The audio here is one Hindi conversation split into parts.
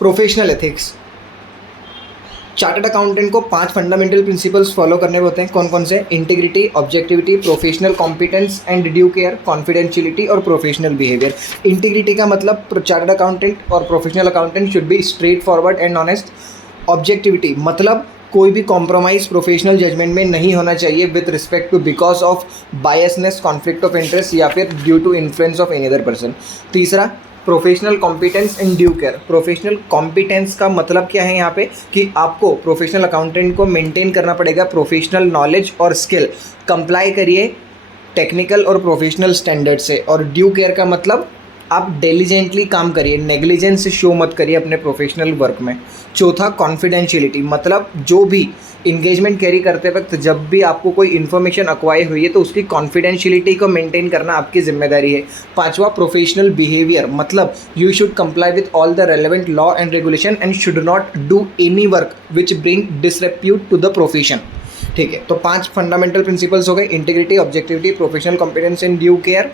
प्रोफेशनल एथिक्स, चार्टर्ड अकाउंटेंट को 5 फंडामेंटल प्रिंसिपल्स फॉलो करने होते हैं। कौन कौन से? Integrity, objectivity, professional competence and due care, confidentiality और प्रोफेशनल बिहेवियर। इंटीग्रिटी का मतलब चार्टर्ड अकाउंटेंट और professional accountant should be straight forward and honest. Objectivity मतलब कोई भी कॉम्प्रोमाइज़ प्रोफेशनल जजमेंट में नहीं होना चाहिए with respect to because of biasness, conflict of interest या फिर due to influence of any other person. तीसरा, professional competence and due care. Professional competence का मतलब क्या है यहाँ पे कि आपको प्रोफेशनल अकाउंटेंट को मेंटेन करना पड़ेगा प्रोफेशनल नॉलेज और स्किल, कंप्लाई करिए टेक्निकल और प्रोफेशनल स्टैंडर्ड से। और ड्यू केयर का मतलब आप डिलीजेंटली काम करिए, नेग्लिजेंस शो मत करिए अपने प्रोफेशनल वर्क में। चौथा, कॉन्फिडेंशियलिटी मतलब जो भी इंगेजमेंट कैरी करते वक्त जब भी आपको कोई इन्फॉर्मेशन अक्वायर हुई है तो उसकी कॉन्फिडेंशियलिटी को मेंटेन करना आपकी जिम्मेदारी है। पांचवा, प्रोफेशनल बिहेवियर मतलब you should comply with all the relevant law and regulation and should not do any work which bring disrepute to the profession. ठीक है, तो 5 फंडामेंटल प्रिंसिपल्स हो गए, integrity, objectivity, professional competence and due care,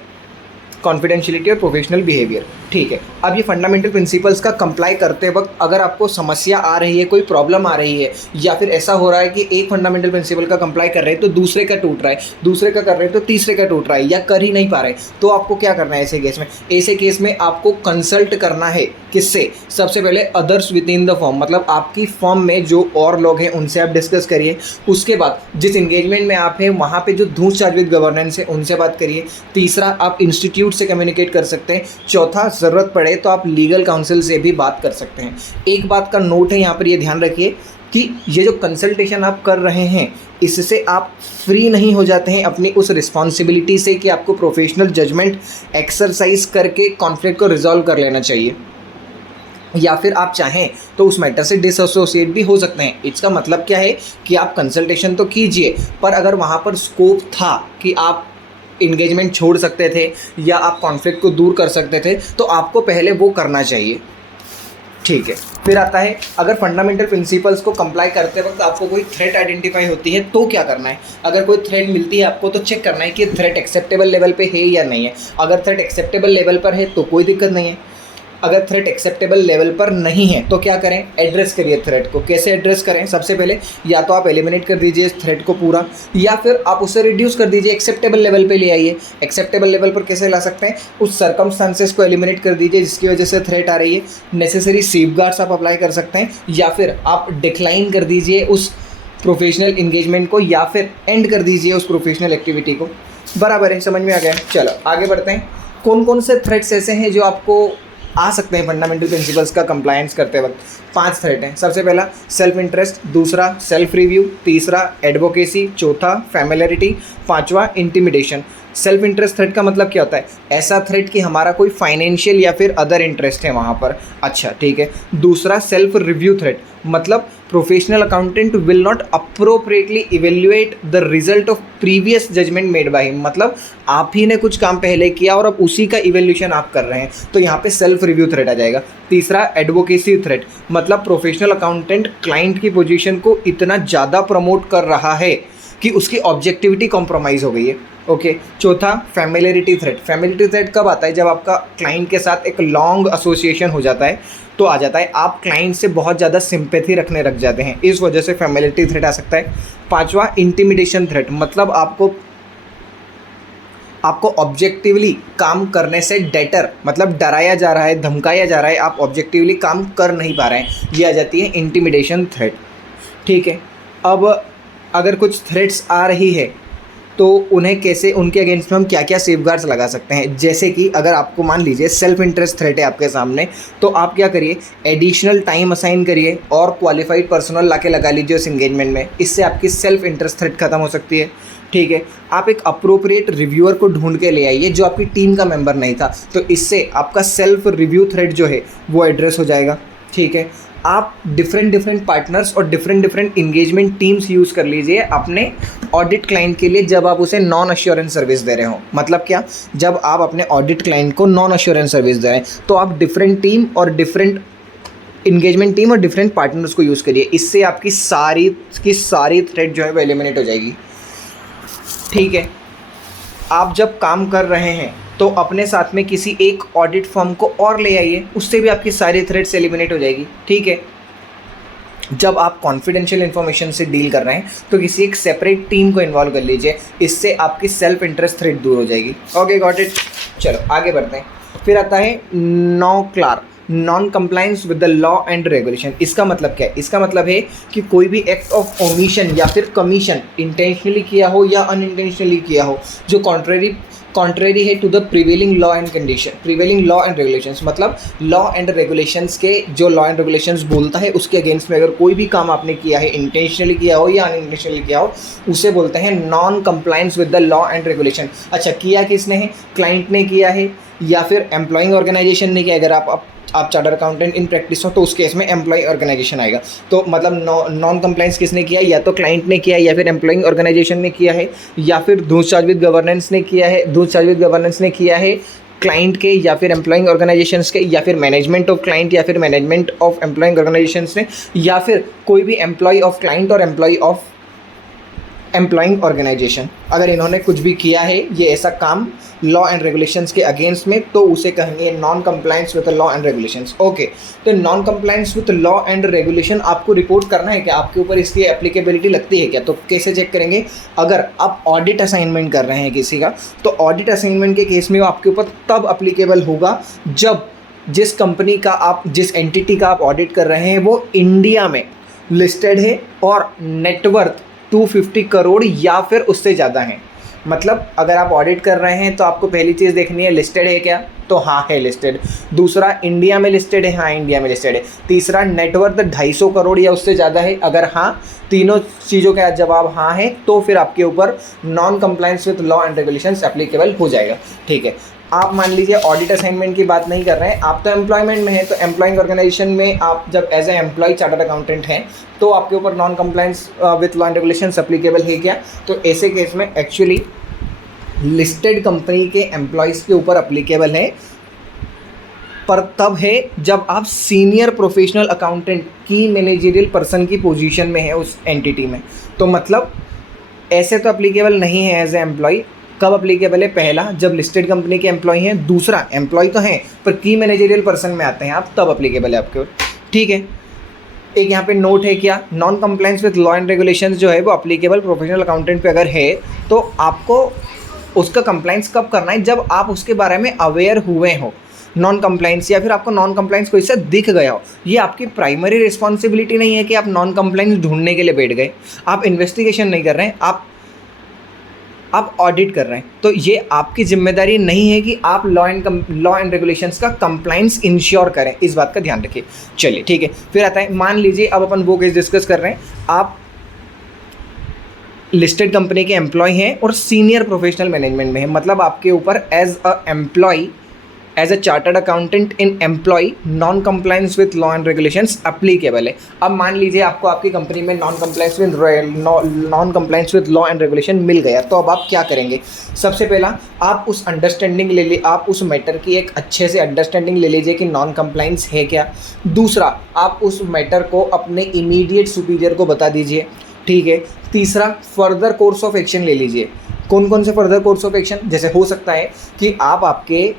confidentiality और प्रोफेशनल बिहेवियर। ठीक है, अब ये फंडामेंटल प्रिंसिपल्स का कंप्लाई करते वक्त अगर आपको समस्या आ रही है, कोई प्रॉब्लम आ रही है या फिर ऐसा हो रहा है कि एक फंडामेंटल प्रिंसिपल का कंप्लाई कर रहे हैं तो दूसरे का टूट रहा है, दूसरे का कर रहे हैं तो तीसरे का टूट रहा है या कर ही नहीं पा रहे, तो आपको क्या करना है ऐसे केस में? ऐसे केस में आपको कंसल्ट करना है किससे? सबसे पहले others with in the form मतलब आपकी फॉर्म में जो और लोग हैं उनसे आप डिस्कस करिए। उसके बाद जिस इंगेजमेंट में आप हैं वहाँ पे जो धूस चार्ज विद गवर्नेंस है उनसे बात करिए। तीसरा, आप इंस्टीट्यूट से कम्युनिकेट कर सकते हैं। चौथा, ज़रूरत पड़े तो आप लीगल काउंसिल से भी बात कर सकते हैं। एक बात का नोट है यहाँ पर, ये ध्यान रखिए कि ये जो कंसल्टेशन आप कर रहे हैं इससे आप फ्री नहीं हो जाते हैं अपनी उस रिस्पॉन्सिबिलिटी से कि आपको प्रोफेशनल जजमेंट एक्सरसाइज करके कॉन्फ्लिक्ट को रिजॉल्व कर लेना चाहिए, या फिर आप चाहें तो उस मैटर से डिसएसोसिएट भी हो सकते हैं। इसका मतलब क्या है कि आप कंसल्टेशन तो कीजिए, पर अगर वहाँ पर स्कोप था कि आप इंगेजमेंट छोड़ सकते थे या आप कॉन्फ्लिक्ट को दूर कर सकते थे तो आपको पहले वो करना चाहिए। ठीक है, फिर आता है अगर फंडामेंटल प्रिंसिपल्स को कंप्लाई करते वक्त आपको कोई थ्रेट आइडेंटिफाई होती है तो क्या करना है? अगर कोई थ्रेट मिलती है आपको तो चेक करना है कि थ्रेट एक्सेप्टेबल लेवल पे है या नहीं है। अगर थ्रेट एक्सेप्टेबल लेवल पर है तो कोई दिक्कत नहीं है। अगर थ्रेट एक्सेप्टेबल लेवल पर नहीं है तो क्या करें? एड्रेस करिए थ्रेट को। कैसे एड्रेस करें? सबसे पहले या तो आप एलिमिनेट कर दीजिए थ्रेट को पूरा, या फिर आप उसे रिड्यूस कर दीजिए, एक्सेप्टेबल लेवल पे ले आइए। एक्सेप्टेबल लेवल पर कैसे ला सकते हैं? उस सर्कमस्टांसेस को एलिमिनेट कर दीजिए जिसकी वजह से थ्रेट आ रही है। नेसेसरी सेफगार्ड्स आप अप्लाई कर सकते हैं, या फिर आप डिक्लाइन कर दीजिए उस प्रोफेशनल इंगेजमेंट को, या फिर एंड कर दीजिए उस प्रोफेशनल एक्टिविटी को। बराबर है, समझ में आ गया? चलो आगे बढ़ते हैं। कौन कौन से थ्रेट्स ऐसे हैं जो आपको आ सकते हैं फंडामेंटल प्रिंसिपल्स का कंप्लायंस करते वक्त? 5 थ्रेट हैं। सबसे पहला सेल्फ इंटरेस्ट, दूसरा सेल्फ रिव्यू, तीसरा एडवोकेसी, चौथा फैमिलियरिटी, पांचवा इंटिमिडेशन। सेल्फ इंटरेस्ट थ्रेट का मतलब क्या होता है? ऐसा थ्रेट कि हमारा कोई फाइनेंशियल या फिर अदर इंटरेस्ट है वहाँ पर। अच्छा ठीक है। दूसरा सेल्फ रिव्यू थ्रेट मतलब professional accountant will not appropriately evaluate the result of previous judgement made by him मतलब आप ही ने कुछ काम पहले किया और अब उसी का इवेल्यूशन आप कर रहे हैं, तो यहाँ पे सेल्फ रिव्यू थ्रेट आ जाएगा। तीसरा एडवोकेसी थ्रेट मतलब प्रोफेशनल अकाउंटेंट क्लाइंट की पोजीशन को इतना ज़्यादा प्रमोट कर रहा है कि उसकी ऑब्जेक्टिविटी कॉम्प्रोमाइज़ हो गई है। ओके। चौथा फैमिलियरिटी थ्रेट। फैमिलियरिटी थ्रेट कब आता है? जब आपका क्लाइंट के साथ एक लॉन्ग एसोसिएशन हो जाता है तो आ जाता है, आप क्लाइंट से बहुत ज़्यादा सिंपैथी रखने लग जाते हैं, इस वजह से फैमिलियरिटी थ्रेट आ सकता है। पांचवा इंटिमिडेशन थ्रेट मतलब आपको ऑब्जेक्टिवली काम करने से डेटर मतलब डराया जा रहा है, धमकाया जा रहा है, आप ऑब्जेक्टिवली काम कर नहीं पा रहे हैं, ये आ जाती है इंटिमिडेशन थ्रेट। ठीक है। अब अगर कुछ थ्रेट्स आ रही है तो उन्हें कैसे, उनके अगेंस्ट में हम क्या क्या सेफगार्ड्स लगा सकते हैं? जैसे कि अगर आपको मान लीजिए सेल्फ इंटरेस्ट थ्रेट है आपके सामने, तो आप क्या करिए, एडिशनल टाइम असाइन करिए और क्वालिफाइड पर्सनल लाके लगा लीजिए उस एंगेजमेंट में, इससे आपकी सेल्फ इंटरेस्ट थ्रेट खत्म हो सकती है। ठीक है। आप एक अप्रोप्रिएट रिव्यूअर को ढूंढ के ले आइए जो आपकी टीम का मेंबर नहीं था, तो इससे आपका सेल्फ रिव्यू थ्रेट जो है वो एड्रेस हो जाएगा। ठीक है। आप डिफरेंट पार्टनर्स और डिफरेंट इंगेजमेंट टीम्स यूज़ कर लीजिए अपने ऑडिट क्लाइंट के लिए जब आप उसे नॉन अश्योरेंस सर्विस दे रहे हो। मतलब क्या? जब आप अपने ऑडिट क्लाइंट को नॉन अश्योरेंस सर्विस दे रहे हैं तो आप डिफरेंट टीम और डिफरेंट इंगेजमेंट टीम और डिफरेंट पार्टनर्स को यूज़ करिए, इससे आपकी सारी थ्रेट जो है वो एलिमिनेट हो जाएगी। ठीक है। आप जब काम कर रहे हैं तो अपने साथ में किसी एक ऑडिट फर्म को और ले आइए, उससे भी आपकी सारी थ्रेड्स एलिमिनेट हो जाएगी, ठीक है। जब आप कॉन्फिडेंशियल इन्फॉर्मेशन से डील कर रहे हैं तो किसी एक सेपरेट टीम को इन्वॉल्व कर लीजिए, इससे आपकी सेल्फ इंटरेस्ट थ्रेड दूर हो जाएगी। Okay, got it. चलो आगे बढ़ते हैं। फिर आता है no clear, non compliance with the law and regulation. इसका मतलब क्या है? इसका मतलब है कि कोई भी एक्ट ऑफ ओमिशन या फिर कमीशन इंटेंशनली किया हो या अनइंटेंशनली किया हो जो कॉन्ट्रेरी है to the prevailing law and condition, prevailing law and regulations, मतलब लॉ एंड रेगुलेशंस के जो लॉ एंड रेगुलेशंस बोलता है उसके अगेंस्ट में अगर कोई भी काम आपने किया है, इंटेंशनली किया हो या अनइंटेंशनली किया हो, उसे बोलते हैं non compliance with the law and regulation. अच्छा, किया किसने है? क्लाइंट ने किया है या फिर एम्प्लॉइंग ऑर्गेनाइजेशन ने किया। अगर आप चार्टर अकाउंटेंट इन प्रैक्टिस हो तो उस केस में एम्प्लॉय ऑर्गेनाइजेशन आएगा। तो मतलब नॉन कंप्लायंस किसने किया? या तो क्लाइंट ने किया, या फिर एम्प्लॉइंग ऑर्गेनाइजेशन ने किया है, या फिर धूस चार्ज विद गवर्नेंस ने किया है, धूस चार्ज विद गवर्नेंस ने किया है क्लाइंट के या फिर एम्प्लॉइंग ऑर्गेनाइजेशंस के, या फिर मैनेजमेंट ऑफ क्लाइंट या फिर मैनेजमेंट ऑफ एम्प्लॉइंग ऑर्गेनाइजेशंस ने, या फिर कोई भी एम्प्लॉय ऑफ क्लाइंट और एम्प्लॉय ऑफ एम्प्लॉइंग ऑर्गेनाइजेशन। अगर इन्होंने कुछ भी किया है ये ऐसा काम लॉ एंड रेगुलेशंस के अगेंस्ट में, तो उसे कहेंगे non compliance with law and regulations. Okay, तो non compliance with law and regulation आपको रिपोर्ट करना है क्या? आपके ऊपर इसकी एप्लीकेबिलिटी लगती है क्या? तो कैसे चेक करेंगे? अगर आप ऑडिट असाइनमेंट कर रहे हैं किसी का, तो ऑडिट असाइनमेंट के केस में वो आपके ऊपर तब अप्लीकेबल होगा जब जिस कंपनी का आप, जिस एंटिटी का आप ऑडिट कर रहे हैं वो इंडिया में लिस्टेड है और नेटवर्थ 250 करोड़ या फिर उससे ज़्यादा है। मतलब अगर आप ऑडिट कर रहे हैं तो आपको पहली चीज़ देखनी है लिस्टेड है क्या, तो हाँ है लिस्टेड। दूसरा, इंडिया में लिस्टेड है, हाँ इंडिया में लिस्टेड है। तीसरा, नेटवर्थ 250 करोड़ या उससे ज़्यादा है। अगर हाँ, तीनों चीज़ों का जवाब हाँ है तो फिर आपके ऊपर non compliance with law and regulations applicable हो जाएगा, ठीक है। आप मान लीजिए ऑडिट असाइनमेंट की बात नहीं कर रहे हैं, आप तो एम्प्लॉयमेंट में हैं, तो एम्प्लॉइंग ऑर्गेनाइजेशन में आप जब as a employ chartered accountant हैं तो आपके ऊपर non compliance with law and regulations applicable है क्या? तो ऐसे केस में एक्चुअली लिस्टेड कंपनी के एम्प्लॉयज़ के ऊपर एप्लीकेबल है, पर तब है जब आप सीनियर प्रोफेशनल अकाउंटेंट की मैनेजरियल पर्सन की पोजीशन में है उस एंटिटी में। तो मतलब ऐसे तो एप्लीकेबल नहीं है एज ए एम्प्लॉय। कब एप्लीकेबल है? पहला, जब लिस्टेड कंपनी के एम्प्लॉय हैं। दूसरा, एम्प्लॉय तो हैं पर की मैनेजरियल पर्सन में आते हैं आप, तब एप्लीकेबल है आपके ऊपर, ठीक है। एक यहाँ पे नोट है क्या, non compliance with law and regulations जो है वो एप्लीकेबल प्रोफेशनल अकाउंटेंट पे अगर है तो आपको उसका कंप्लायंस कब करना है? जब आप उसके बारे में अवेयर हुए हो नॉन कंप्लायंस, या फिर आपको नॉन कंप्लायंस कोई सा दिख गया हो। ये आपकी प्राइमरी रिस्पॉन्सिबिलिटी नहीं है कि आप नॉन कंप्लायंस ढूंढने के लिए बैठ गए, आप इन्वेस्टिगेशन नहीं कर रहे हैं, आप ऑडिट कर रहे हैं। तो ये आपकी जिम्मेदारी नहीं है कि आप लॉ एंड रेगुलेशंस का कंप्लायंस इंश्योर करें, इस बात का ध्यान रखिए। चलिए ठीक है, फिर आता है, मान लीजिए अब अपन वो केस डिस्कस कर रहे हैं, आप लिस्टेड कंपनी के एम्प्लॉय हैं और सीनियर प्रोफेशनल मैनेजमेंट में है, मतलब आपके ऊपर as a employ, as a chartered accountant in employ non compliance with law and regulations applicable है। अब मान लीजिए आपको आपकी कंपनी में non compliance with law and regulation मिल गया, तो अब आप क्या करेंगे? सबसे पहला, आप उस अंडरस्टैंडिंग ले ली, आप उस मैटर की एक अच्छे से अंडरस्टैंडिंग ले लीजिए कि नॉन कंप्लायंस है क्या। दूसरा, आप उस मैटर को अपने इमीडिएट सुपीरियर को बता दीजिए, ठीक है। तीसरा, फर्दर कोर्स ऑफ एक्शन ले लीजिए। कौन कौन से फर्दर कोर्स ऑफ एक्शन? जैसे हो सकता है कि आप आपके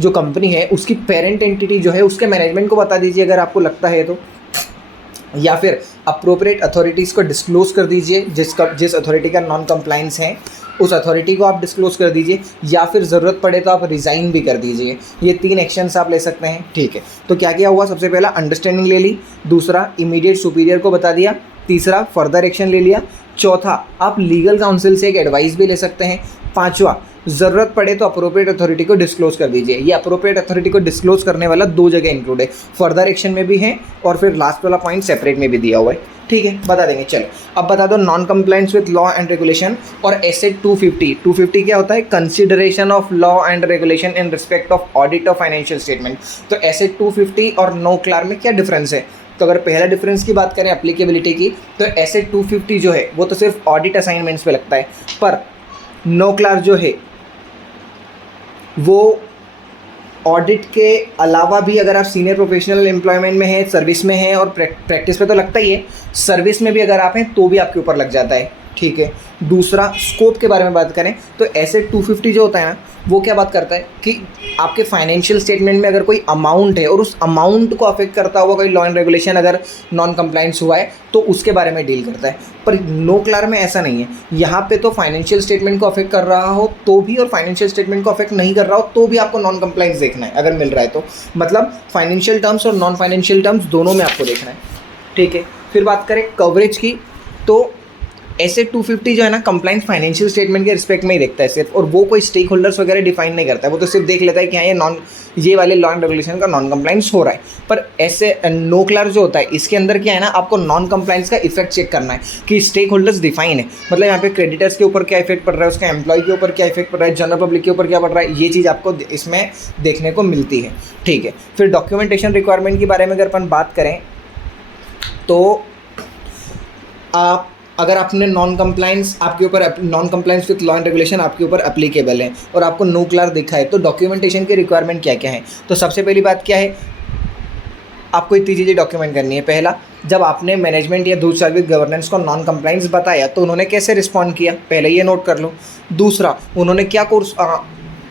जो कंपनी है उसकी पेरेंट एंटिटी जो है उसके मैनेजमेंट को बता दीजिए अगर आपको लगता है तो, या फिर अप्रोप्रिएट अथॉरिटीज़ को डिस्क्लोज कर दीजिए, जिस अथॉरिटी का नॉन कंप्लायंस है उस अथॉरिटी को आप डिस्क्लोज कर दीजिए, या फिर ज़रूरत पड़े तो आप रिज़ाइन भी कर दीजिए। ये 3 एक्शंस आप ले सकते हैं, ठीक है। तो क्या क्या हुआ? सबसे पहला अंडरस्टैंडिंग ले ली, दूसरा इमीडिएट सुपीरियर को बता दिया, तीसरा फर्दर एक्शन ले लिया, चौथा आप लीगल काउंसिल से एक एडवाइस भी ले सकते हैं, पांचवा ज़रूरत पड़े तो अप्रोप्रिएट अथॉरिटी को डिस्क्लोज कर दीजिए। ये अप्रोप्रिएट अथॉरिटी को डिस्क्लोज करने वाला 2 जगह इंक्लूड है, फर्दर एक्शन में भी है और फिर लास्ट वाला पॉइंट सेपरेट में भी दिया हुआ है, ठीक है, बता देंगे। चलो अब बता दो non compliance with law and regulation और एसेट 250 क्या होता है? Consideration of law and regulation in respect of audit of financial statement. तो एसेट 250 और नो क्लार में क्या डिफरेंस है? तो अगर पहला डिफरेंस की बात करें एप्लीकेबिलिटी की, तो एसेट 250 जो है वो तो सिर्फ ऑडिट असाइनमेंट्स पे लगता है, पर नो क्लार जो है वो ऑडिट के अलावा भी, अगर आप सीनियर प्रोफेशनल एम्प्लॉयमेंट में हैं, सर्विस में हैं और प्रैक्टिस पे तो लगता ही है, सर्विस में भी अगर आप हैं तो भी आपके ऊपर लग जाता है, ठीक है। दूसरा, स्कोप के बारे में बात करें तो ऐसे 250 जो होता है ना, वो क्या बात करता है कि आपके फाइनेंशियल स्टेटमेंट में अगर कोई अमाउंट है और उस अमाउंट को अफेक्ट करता हुआ कोई लॉ एंड रेगुलेशन अगर नॉन कंप्लाइंस हुआ है तो उसके बारे में डील करता है। पर नो क्लार में ऐसा नहीं है। यहाँ पे तो फाइनेंशियल स्टेटमेंट को अफेक्ट कर रहा हो तो भी और फाइनेंशियल स्टेटमेंट को अफेक्ट नहीं कर रहा हो तो भी आपको नॉन कंप्लाइंस देखना है अगर मिल रहा है तो। मतलब फाइनेंशियल टर्म्स और नॉन फाइनेंशियल टर्म्स दोनों में आपको देखना है, ठीक है। फिर बात करें कवरेज की, तो ऐसे 250 जो है ना कंप्लाइंस फाइनेंशियल स्टेटमेंट के रिस्पेक्ट में ही देखता है सिर्फ, और वो कोई स्टेक होल्डर्स वगैरह डिफाइन नहीं करता है। वो तो सिर्फ देख लेता है कि हाँ ये वाले लॉ एंड रेगुलेशन का नॉन कंप्लाइंस हो रहा है। पर ऐसे नो क्लार जो होता है इसके अंदर क्या है ना, आपको नॉन कंप्लाइंस का इफेक्ट चेक करना है कि स्टेक होल्डर्स डिफाइन है। मतलब यहाँ पे क्रेडिटर्स के ऊपर क्या इफेक्ट पड़ रहा है, उसका एम्प्लॉय के ऊपर क्या इफेक्ट पड़ रहा है, जनरल पब्लिक के ऊपर क्या पड़ रहा है, ये चीज़ आपको इसमें देखने को मिलती है, ठीक है। फिर डॉक्यूमेंटेशन रिक्वायरमेंट के बारे में अगर अपन बात करें तो आप अगर आपने नॉन कंप्लाइंस आपके ऊपर non compliance with law and regulation आपके ऊपर एप्लीकेबल है और आपको नो क्लार दिखा है तो डॉक्यूमेंटेशन के रिक्वायरमेंट क्या क्या है। तो सबसे पहली बात क्या है, आपको इतनी चीज़ें डॉक्यूमेंट करनी है। पहला, जब आपने मैनेजमेंट या दूसरा सर्विस गवर्नेंस को नॉन कंप्लाइंस बताया तो उन्होंने कैसे रिस्पॉन्ड किया, पहले ये नोट कर लो। दूसरा, उन्होंने क्या कोर्स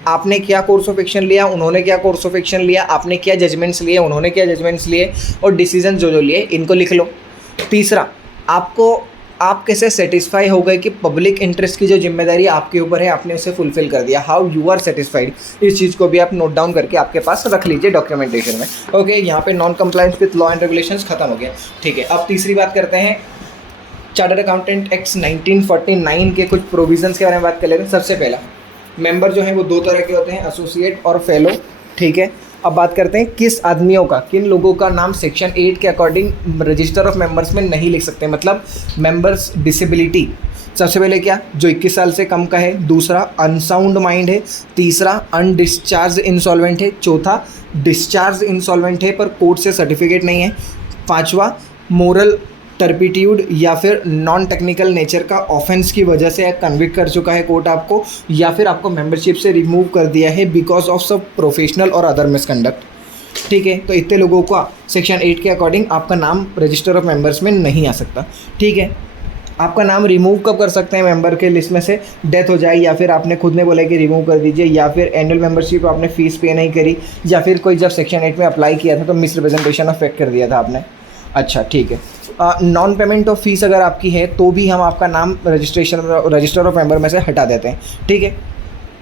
आपने क्या कोर्स ऑफ एक्शन लिया, उन्होंने क्या कोर्स ऑफ एक्शन लिया, आपने क्या जजमेंट्स लिए, उन्होंने क्या जजमेंट्स लिए, और डिसीजन जो लिए इनको लिख लो। तीसरा, आप कैसे सेटिस्फाई हो गए कि पब्लिक इंटरेस्ट की जो जिम्मेदारी आपके ऊपर है आपने उसे फुलफिल कर दिया, हाउ यू आर सेटिस्फाइड। इस चीज़ को भी आप नोट डाउन करके आपके पास रख लीजिए डॉक्यूमेंटेशन में। ओके, यहाँ पे non compliance with law and regulations खत्म हो गया, ठीक है। अब तीसरी बात करते हैं चार्टर्ड अकाउंटेंट एक्ट 1949 के कुछ प्रोविजंस के बारे में बात कर लेते हैं। सबसे पहला, मेंबर जो हैं वो दो तरह के होते हैं, एसोसिएट और फेलो, ठीक है। अब बात करते हैं किस आदमियों का, किन लोगों का नाम सेक्शन 8 के अकॉर्डिंग रजिस्टर ऑफ मेंबर्स में नहीं लिख सकते, मतलब मेंबर्स डिसेबिलिटी। सबसे पहले क्या, जो 21 साल से कम का है। दूसरा, अनसाउंड माइंड है। तीसरा, अनडिस्चार्ज इंसॉल्वेंट है। चौथा, डिस्चार्ज इंसॉल्वेंट है पर कोर्ट से सर्टिफिकेट नहीं है। पांचवा, मोरल टर्पिट्यूड या फिर नॉन टेक्निकल नेचर का ऑफेंस की वजह से कन्विक्ट कर चुका है कोर्ट आपको, या फिर आपको मेंबरशिप से रिमूव कर दिया है बिकॉज ऑफ सब प्रोफेशनल और अदर मिसकंडक्ट, ठीक है। तो इतने लोगों का सेक्शन 8 के अकॉर्डिंग आपका नाम रजिस्टर ऑफ मेंबर्स में नहीं आ सकता, ठीक है। आपका नाम रिमूव कब कर सकते हैं मेंबर के लिस्ट में से, डेथ हो जाए, या फिर आपने खुद ने बोला कि रिमूव कर दीजिए, या फिर एनुअल मेंबरशिप आपने फीस पे नहीं करी, या फिर कोई जब सेक्शन 8 में अप्लाई किया था तो मिस रिप्रेजेंटेशन ऑफ फैक्ट कर दिया था आपने। अच्छा, ठीक है। नॉन पेमेंट ऑफ फीस अगर आपकी है तो भी हम आपका नाम रजिस्टर ऑफ मेंबर में से हटा देते हैं, ठीक है।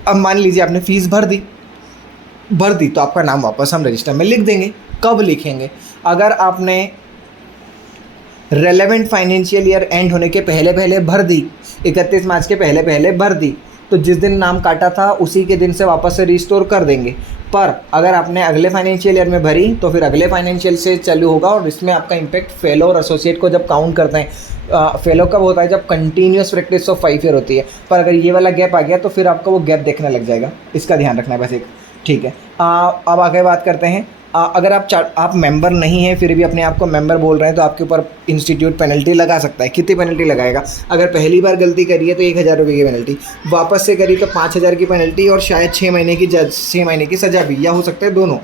अब मान लीजिए आपने फ़ीस भर दी तो आपका नाम वापस हम रजिस्टर में लिख देंगे। कब लिखेंगे, अगर आपने रेलेवेंट फाइनेंशियल ईयर एंड होने के पहले भर दी, 31 मार्च के पहले भर दी, तो जिस दिन नाम काटा था उसी के दिन से वापस से रिस्टोर कर देंगे। पर अगर आपने अगले फाइनेंशियल ईयर में भरी तो फिर अगले फाइनेंशियल से चालू होगा, और इसमें आपका इम्पैक्ट फेलो और एसोसिएट को जब काउंट करते हैं, फेलो कब होता है, जब कंटिन्यूस प्रैक्टिस ऑफ 5 ईयर होती है। पर अगर ये वाला गैप आ गया तो फिर आपको वो गैप देखने लग जाएगा, इसका ध्यान रखना है बस एक, ठीक है। अब आगे बात करते हैं, अगर आप मेंबर नहीं हैं फिर भी अपने आप को मेंबर बोल रहे हैं तो आपके ऊपर इंस्टीट्यूट पेनल्टी लगा सकता है। कितनी पेनल्टी लगाएगा, अगर पहली बार गलती करी है तो 1000 रुपये की पेनल्टी, वापस से करी तो 5000 की पेनल्टी, और शायद 6 महीने की सज़ा भी, या हो सकता है दोनों,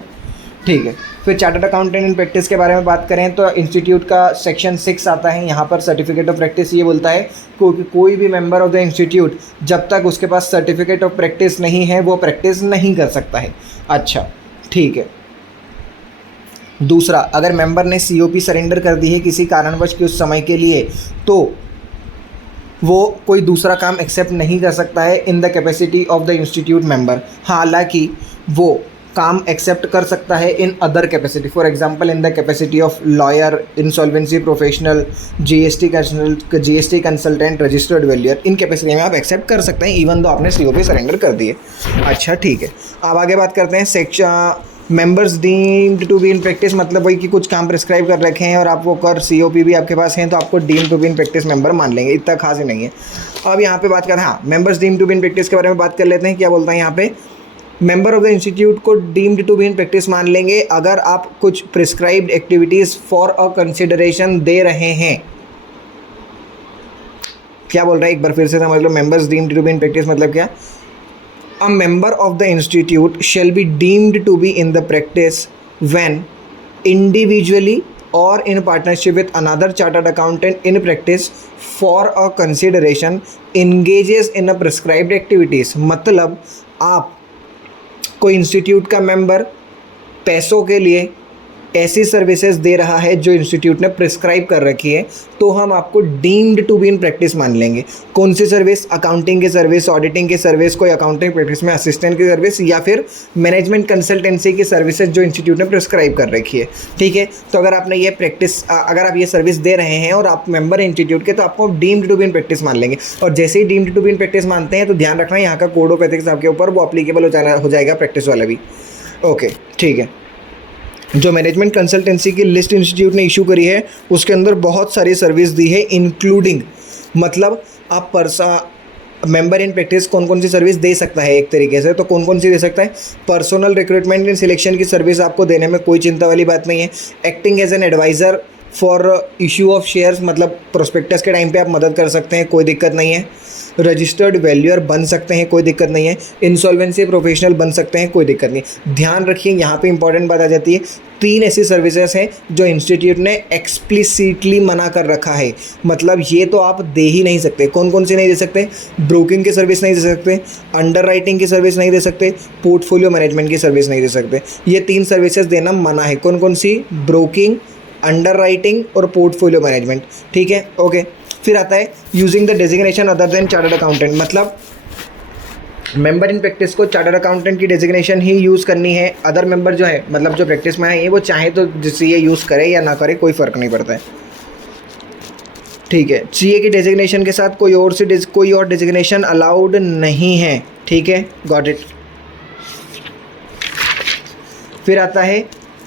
ठीक है। फिर चार्टर्ड अकाउंटेंट इन प्रैक्टिस के बारे में बात करें तो इंस्टीट्यूट का सेक्शन 6 आता है, यहाँ पर सर्टिफिकेट ऑफ प्रैक्टिस ये बोलता है कोई भी मेंबर ऑफ द इंस्टीट्यूट जब तक उसके पास सर्टिफिकेट ऑफ प्रैक्टिस नहीं है वो प्रैक्टिस नहीं कर सकता है। अच्छा, ठीक है। दूसरा, अगर मेंबर ने COP सरेंडर कर दी है किसी कारणवश के उस समय के लिए तो वो कोई दूसरा काम एक्सेप्ट नहीं कर सकता है in the capacity of the institute member. हालांकि वो काम एक्सेप्ट कर सकता है in other capacity, for example in the capacity of lawyer, insolvency professional, GST consultant, registered valuer, in capacity में आप एक्सेप्ट कर सकते हैं इवन दो आपने COP सरेंडर कर दिए। अच्छा, ठीक है। अब आगे बात करते हैं section members deemed to be in practice, मतलब वही कि कुछ काम प्रिस्क्राइब कर रखे हैं और आप वो कर COP भी आपके पास हैं तो आपको deemed to be in practice member मान लेंगे, इतना खास ही नहीं है। अब यहाँ पे बात करते हैं, हाँ, members deemed to be in practice के बारे में बात कर लेते हैं। क्या बोलता है यहाँ पे, मेंबर ऑफ द इंस्टीट्यूट को deemed to be in practice मान लेंगे अगर आप कुछ prescribed activities for a consideration दे रहे हैं। क्या बोल रहा है, एक बार फिर से समझ लो, members deemed to be in practice मतलब क्या, a member of the institute shall be deemed to be in the practice when individually और in partnership with another chartered accountant in practice for a consideration engages in a prescribed activities. मतलब आप कोई इंस्टीट्यूट का मेंबर पैसों के लिए ऐसी सर्विसेज दे रहा है जो इंस्टीट्यूट ने प्रिस्क्राइब कर रखी है, तो हम आपको deemed to be in practice मान लेंगे। कौन सी सर्विस? अकाउंटिंग की सर्विस, ऑडिटिंग की सर्विस, कोई अकाउंटिंग प्रैक्टिस में असिस्टेंट की सर्विस, या फिर मैनेजमेंट कंसल्टेंसी की सर्विसेज जो इंस्टीट्यूट ने प्रिस्क्राइब कर रखी है। ठीक है, तो अगर आपने ये प्रैक्टिस अगर आप ये सर्विस दे रहे हैं और आप मेंबर हैं इंस्टीट्यूट के, तो आपको deemed to be in practice मान लेंगे। और जैसे ही deemed to be in practice मानते हैं तो ध्यान रखना यहाँ का कोड ऑफ एथिक्स आपके ऊपर वो अप्लीकेबल हो जाएगा प्रैक्टिस वाला भी। ओके ठीक है। जो मैनेजमेंट कंसल्टेंसी की लिस्ट इंस्टीट्यूट ने इशू करी है उसके अंदर बहुत सारी सर्विस दी है, इंक्लूडिंग मतलब आप मेंबर इन प्रैक्टिस कौन कौन सी सर्विस दे सकता है एक तरीके से, तो कौन कौन सी दे सकता है? पर्सनल रिक्रूटमेंट एंड सिलेक्शन की सर्विस आपको देने में कोई चिंता वाली बात नहीं है। Acting as an adviser for issue of shares, मतलब प्रोस्पेक्टस के टाइम पे आप मदद कर सकते हैं, कोई दिक्कत नहीं है। रजिस्टर्ड वैल्यूअर बन सकते हैं, कोई दिक्कत नहीं है। इंसॉल्वेंसी प्रोफेशनल बन सकते हैं, कोई दिक्कत नहीं। ध्यान रखिए यहाँ पे इंपॉर्टेंट बात आ जाती है, 3 ऐसी सर्विसेज हैं जो इंस्टीट्यूट ने एक्सप्लिसिटली मना कर रखा है, मतलब ये तो आप दे ही नहीं सकते। कौन कौन सी नहीं दे सकते? ब्रोकिंग की सर्विस नहीं दे सकते, अंडर राइटिंग की सर्विस नहीं दे सकते, पोर्टफोलियो मैनेजमेंट की सर्विस नहीं दे सकते। ये 3 सर्विसेज देना मना है। कौन कौन सी? ब्रोकिंग, अंडर राइटिंग और पोर्टफोलियो मैनेजमेंट। ठीक है, ओके। फिर आता है using the designation other than chartered accountant, मतलब मेंबर इन प्रैक्टिस को चार्टर्ड अकाउंटेंट की डेजिग्नेशन ही यूज़ करनी है। अदर मेंबर जो है मतलब जो प्रैक्टिस में है वो चाहे तो जिससे ये यूज़ करे या ना करे, कोई फ़र्क नहीं पड़ता है। ठीक है, सीए की डेजिग्नेशन के साथ कोई और डेजिग्नेशन अलाउड नहीं है। ठीक है, गॉट इट। फिर आता है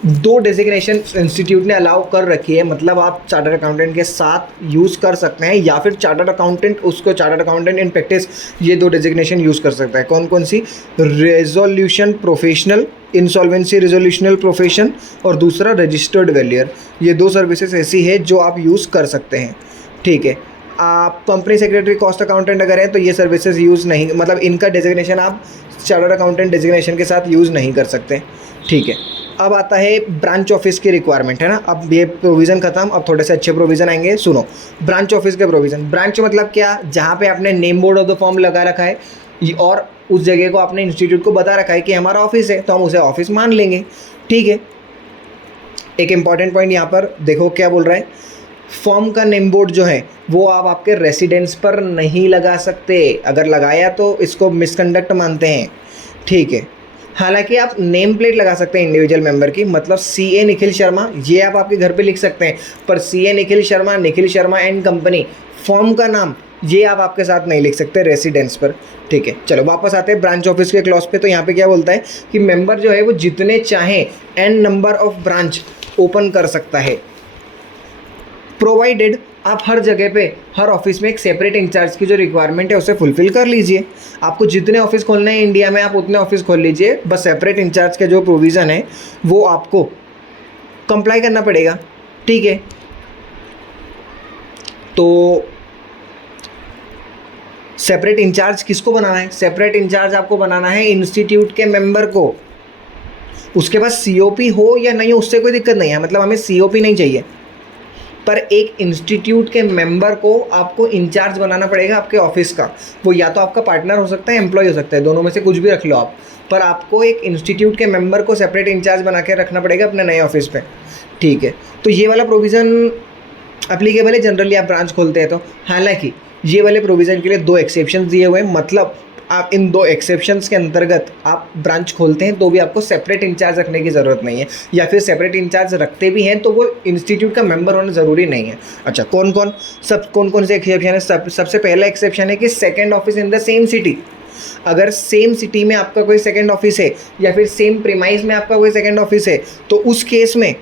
2 डेजिग्नेशन इंस्टीट्यूट ने अलाउ कर रखी है, मतलब आप चार्टर्ड अकाउंटेंट के साथ यूज़ कर सकते हैं या फिर चार्टर्ड अकाउंटेंट इन प्रैक्टिस, ये 2 डेजिग्नेशन यूज़ कर सकता है। कौन कौन सी? रेजोल्यूशन प्रोफेशनल, इंसॉल्वेंसी रेजोल्यूशनल प्रोफेशन, और दूसरा रजिस्टर्ड वैल्यूअर। ये 2 सर्विसेज ऐसी है जो आप यूज़ कर सकते हैं। ठीक है, आप कंपनी सेक्रेटरी, कॉस्ट अकाउंटेंट अगर है तो ये सर्विसेज यूज़ नहीं, मतलब इनका डेजिग्नेशन आप चार्टर्ड अकाउंटेंट डेजिग्नेशन के साथ यूज़ नहीं कर सकते। ठीक है, अब आता है ब्रांच ऑफिस की रिक्वायरमेंट, है ना। अब ये प्रोविज़न खत्म, अब थोड़े से अच्छे प्रोविज़न आएंगे। सुनो, ब्रांच ऑफिस के प्रोविज़न। ब्रांच मतलब क्या? जहाँ पे आपने name board of the form लगा रखा है और उस जगह को आपने इंस्टीट्यूट को बता रखा है कि हमारा ऑफिस है, तो हम उसे ऑफिस मान लेंगे। ठीक है, एक इंपॉर्टेंट पॉइंट यहाँ पर देखो क्या बोल रहा है, फॉर्म का नेम बोर्ड जो है वो आप आपके रेसिडेंस पर नहीं लगा सकते, अगर लगाया तो इसको मिसकंडक्ट मानते हैं। ठीक है, हालांकि आप नेम प्लेट लगा सकते हैं इंडिविजुअल मेंबर की, मतलब CA निखिल शर्मा, ये आप आपके घर पे लिख सकते हैं, पर CA Nikhil Sharma and company form का नाम ये आप आपके साथ नहीं लिख सकते रेसिडेंस पर। ठीक है, चलो वापस आते हैं ब्रांच ऑफिस के क्लॉज पे। तो यहाँ पे क्या बोलता है कि मेंबर जो है वो जितने चाहे n number of branch open कर सकता है, प्रोवाइडेड आप हर जगह पे हर ऑफिस में एक सेपरेट इंचार्ज की जो रिक्वायरमेंट है उसे फुलफिल कर लीजिए। आपको जितने ऑफिस खोलने हैं इंडिया में आप उतने ऑफिस खोल लीजिए, बस सेपरेट इंचार्ज का जो प्रोविज़न है वो आपको कंप्लाई करना पड़ेगा। ठीक है, तो सेपरेट इंचार्ज किसको बनाना है? सेपरेट इंचार्ज आपको बनाना है इंस्टीट्यूट के मेंबर को। उसके पास COP हो या नहीं हो उससे कोई दिक्कत नहीं है, मतलब हमें COP नहीं चाहिए, पर एक इंस्टीट्यूट के मेंबर को आपको इंचार्ज बनाना पड़ेगा आपके ऑफिस का। वो या तो आपका पार्टनर हो सकता है, एम्प्लॉय हो सकता है, दोनों में से कुछ भी रख लो आप, पर आपको एक इंस्टीट्यूट के मेंबर को सेपरेट इंचार्ज बना के रखना पड़ेगा अपने नए ऑफिस पे। ठीक है, तो ये वाला प्रोविज़न एप्लीकेबल है जनरली आप ब्रांच खोलते हैं तो। हालांकि ये वाले प्रोविज़न के लिए 2 एक्सेप्शन दिए हुए हैं, मतलब आप इन 2 एक्सेप्शंस के अंतर्गत आप ब्रांच खोलते हैं तो भी आपको सेपरेट इंचार्ज रखने की ज़रूरत नहीं है, या फिर सेपरेट इंचार्ज रखते भी हैं तो वो इंस्टीट्यूट का मेंबर होना ज़रूरी नहीं है। अच्छा, कौन कौन से एक्सेप्शन है? सबसे पहला एक्सेप्शन है कि second office in the same city. अगर सेम सिटी में आपका कोई सेकेंड ऑफिस है या फिर सेम प्रीमाइस में आपका कोई सेकेंड ऑफिस है, तो उस केस में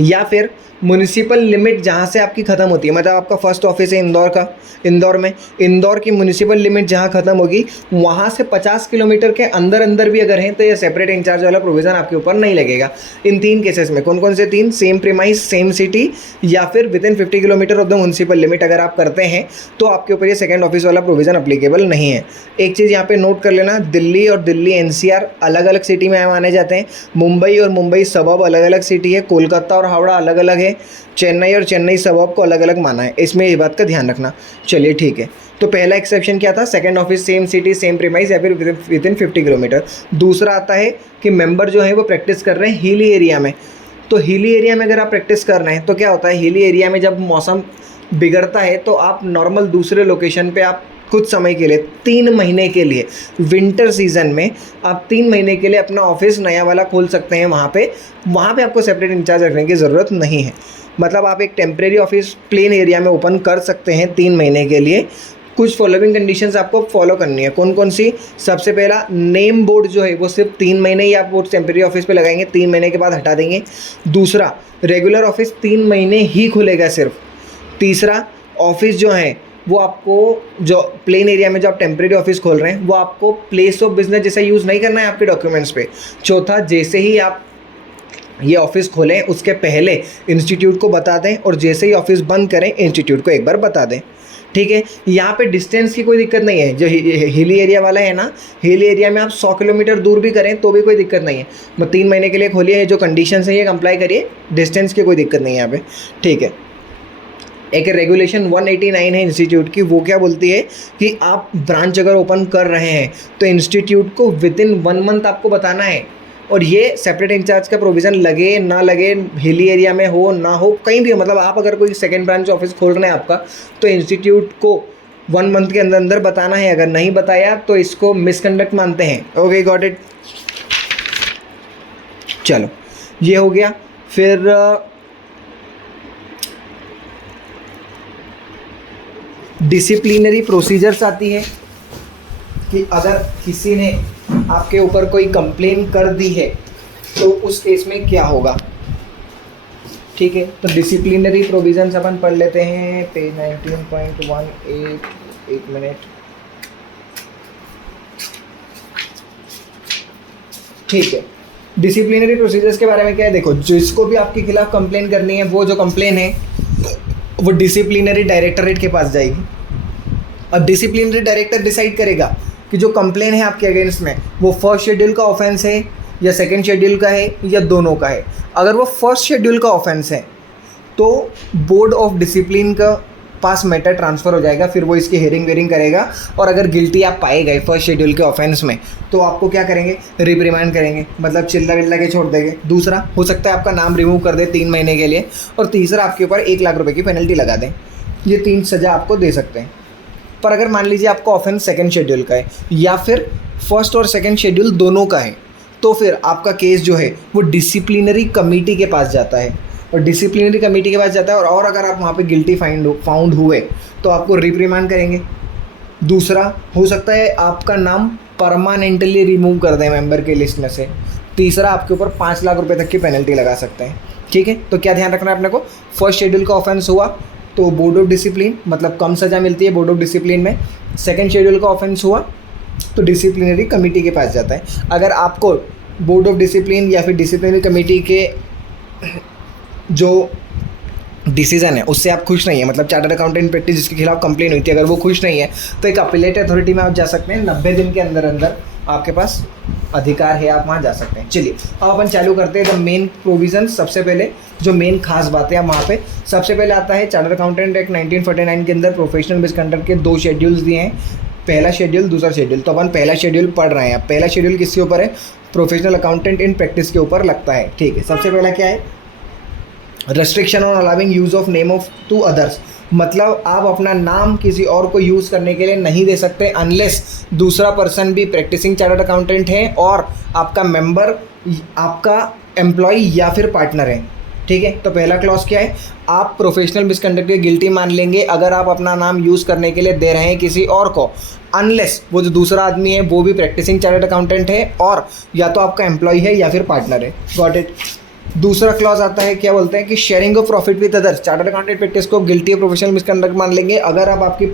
या फिर म्युनिसिपल लिमिट जहाँ से आपकी ख़त्म होती है, मतलब आपका फर्स्ट ऑफिस है इंदौर में, इंदौर की म्युनिसिपल लिमिट जहाँ ख़त्म होगी वहाँ से 50 किलोमीटर के अंदर अंदर भी अगर हैं तो ये सेपरेट इंचार्ज वाला प्रोविज़न आपके ऊपर नहीं लगेगा। इन 3 केसेस में कौन कौन से 3? सेम प्रीमाइस, सेम सिटी, या फिर with in 50 kilometre of the municipal limit अगर आप करते हैं तो आपके ऊपर ये सेकेंड ऑफिस वाला प्रोविज़न अप्लीकेबल नहीं है। एक चीज़ यहाँ पे नोट कर लेना, दिल्ली और दिल्ली एनसीआर अलग अलग सिटी में माने जाते हैं, मुंबई और मुंबई सबब अलग अलग सिटी है, कोलकाता और हावड़ा अलग अलग है, चेन्नई और चेन्नई सबब को अलग अलग माना है। इसमें ये बात का ध्यान रखना। चलिए ठीक है, तो पहला एक्सेप्शन क्या था? Second office same city same premise या फिर विद इन 50 किलोमीटर। दूसरा आता है कि मेंबर जो है वो प्रैक्टिस कर रहे हैं हिली एरिया में। तो हिली एरिया में अगर आप प्रैक्टिस कर रहे हैं तो क्या होता है, हिली एरिया में जब मौसम बिगड़ता है तो आप नॉर्मल दूसरे लोकेशन पे आप कुछ समय के लिए 3 महीने के लिए विंटर सीजन में आप 3 महीने के लिए अपना ऑफिस नया वाला खोल सकते हैं। वहाँ पे आपको सेपरेट इंचार्ज रखने की ज़रूरत नहीं है। मतलब आप एक टेम्प्रेरी ऑफिस प्लेन एरिया में ओपन कर सकते हैं 3 महीने के लिए। कुछ फॉलोइंग कंडीशंस आपको फॉलो करनी है। कौन कौन सी? सबसे पहला, नेम बोर्ड जो है वो सिर्फ 3 महीने ही आप वो टेम्प्रेरी ऑफिस पे लगाएंगे, 3 महीने के बाद हटा देंगे। दूसरा, रेगुलर ऑफिस 3 महीने ही खुलेगा सिर्फ। तीसरा, ऑफिस जो है वो आपको जो प्लेन एरिया में जो आप टेम्प्रेरी ऑफिस खोल रहे हैं वो आपको प्लेस ऑफ बिजनेस जैसा यूज़ नहीं करना है आपके डॉक्यूमेंट्स पे। चौथा, जैसे ही आप ये ऑफिस खोलें उसके पहले इंस्टीट्यूट को बता दें और जैसे ही ऑफिस बंद करें इंस्टीट्यूट को एक बार बता दें। ठीक है, यहाँ पे डिस्टेंस की कोई दिक्कत नहीं है। जो हिली एरिया वाला है ना, हिली एरिया में आप 100 किलोमीटर दूर भी करें तो भी कोई दिक्कत नहीं है। मतलब 3 महीने के लिए खोलिए, जो कंडीशंस है ये कंप्लाई करिए, डिस्टेंस की कोई दिक्कत नहीं है यहाँ पे। ठीक है, एक रेगुलेशन 189 है इंस्टीट्यूट की, वो क्या बोलती है कि आप ब्रांच अगर ओपन कर रहे हैं तो इंस्टीट्यूट को विद इन 1 मंथ आपको बताना है। और ये सेपरेट इंचार्ज का प्रोविज़न लगे ना लगे, हिली एरिया में हो ना हो, कहीं भी हो, मतलब आप अगर कोई सेकंड ब्रांच ऑफिस खोल रहे हैं आपका तो इंस्टीट्यूट को 1 मंथ के अंदर अंदर बताना है। अगर नहीं बताया तो इसको मिसकंडक्ट मानते हैं। Okay, got it. चलो, ये हो गया। फिर डिसिप्लिनरी प्रोसीजर्स आती है कि अगर किसी ने आपके ऊपर कोई कंप्लेन कर दी है तो उस केस में क्या होगा। ठीक है, तो डिसिप्लिनरी प्रोविजंस अपन पढ़ लेते हैं, पेज 19.18। एक मिनट। ठीक है, डिसिप्लिनरी प्रोसीजर्स के बारे में क्या है, देखो, जिसको भी आपके खिलाफ कंप्लेन करनी है वो जो कंप्लेन है वो डिसिप्लिनरी डायरेक्टरेट के पास जाएगी। अब डिसिप्लिनरी डायरेक्टर डिसाइड करेगा कि जो कंप्लेन है आपके अगेंस्ट में वो फर्स्ट शेड्यूल का ऑफेंस है या सेकंड शेड्यूल का है या दोनों का है। अगर वो फर्स्ट शेड्यूल का ऑफेंस है तो बोर्ड ऑफ डिसिप्लिन का पास मैटर ट्रांसफ़र हो जाएगा, फिर वो इसकी हेयरिंग वेयरिंग करेगा। और अगर गिल्टी आप पाए गए फर्स्ट शेड्यूल के ऑफेंस में तो आपको क्या करेंगे, रिप्रिमांड करेंगे, मतलब चिल्ला विल्ला के छोड़ देंगे। दूसरा, हो सकता है आपका नाम रिमूव कर दे 3 महीने के लिए। और तीसरा, आपके ऊपर 1 लाख रुपए की पेनल्टी लगा दें। ये 3 सज़ा आपको दे सकते हैं। पर अगर मान लीजिए आपका ऑफेंस सेकंड शेड्यूल का है या फिर फर्स्ट और सेकंड शेड्यूल दोनों का है तो फिर आपका केस जो है वो डिसिप्लिनरी कमेटी के पास जाता है। और डिसिप्लिनरी कमेटी के पास जाता है और अगर आप वहाँ पे गिल्टी फाउंड हुए तो आपको रिप्रिमांड करेंगे। दूसरा, हो सकता है आपका नाम परमानेंटली रिमूव कर दें मेंबर के लिस्ट में से। तीसरा, आपके ऊपर 5 लाख रुपए तक की पेनल्टी लगा सकते हैं। ठीक है, तो क्या ध्यान रखना है अपने को, फर्स्ट शेड्यूल का ऑफेंस हुआ तो बोर्ड ऑफ डिसिप्लिन, मतलब कम सज़ा मिलती है बोर्ड ऑफ डिसिप्लिन में। सेकंड शेड्यूल का ऑफेंस हुआ तो डिसिप्लिनरी कमेटी के पास जाता है। अगर आपको बोर्ड ऑफ डिसिप्लिन या फिर डिसिप्लिनरी कमेटी के जो डिसीजन है उससे आप खुश नहीं है, मतलब चार्टर्ड अकाउंटेंट प्रैक्टिस जिसके खिलाफ कंप्लेन हुई थी, अगर वो खुश नहीं है तो एक अपीलेट अथॉरिटी में आप जा सकते हैं। 90 दिन के अंदर अंदर आपके पास अधिकार है, आप वहाँ जा सकते हैं। चलिए, अब अपन चालू करते हैं द मेन प्रोविजन। सबसे पहले जो मेन खास बात है वहाँ पे सबसे पहले आता है चार्टर्ड अकाउंटेंट एक्ट 1949 के अंदर प्रोफेशनल मिसकंडक्ट के 2 शेड्यूल्स दिए हैं, पहला शेड्यूल, दूसरा शेड्यूल। तो अपन पहला शेड्यूल पढ़ रहे हैं। पहला शेड्यूल किसके ऊपर है, प्रोफेशनल अकाउंटेंट इन प्रैक्टिस के ऊपर लगता है। ठीक है, सबसे पहला क्या है, restriction on allowing use of name of to others, मतलब आप अपना नाम किसी और को यूज़ करने के लिए नहीं दे सकते अनलेस दूसरा पर्सन भी प्रैक्टिसिंग चार्टर्ड अकाउंटेंट है और आपका मेंबर आपका एम्प्लॉय या फिर पार्टनर है। ठीक है, तो पहला क्लॉज क्या है, आप प्रोफेशनल मिसकंडक्ट के गिल्टी मान लेंगे अगर आप अपना नाम यूज़ करने के लिए दे रहे हैं किसी और को, अनलेस वो जो दूसरा आदमी है वो भी प्रैक्टिसिंग चार्टर्ड अकाउंटेंट है और या तो आपका एम्प्लॉय है या फिर पार्टनर है। Got it. दूसरा क्लॉज आता है, क्या बोलते हैं कि sharing of profit with others. Chartered accountant practice को गिल्टी ऑफ प्रोफेशनल मिसकंडक्ट मान लेंगे अगर आप आपके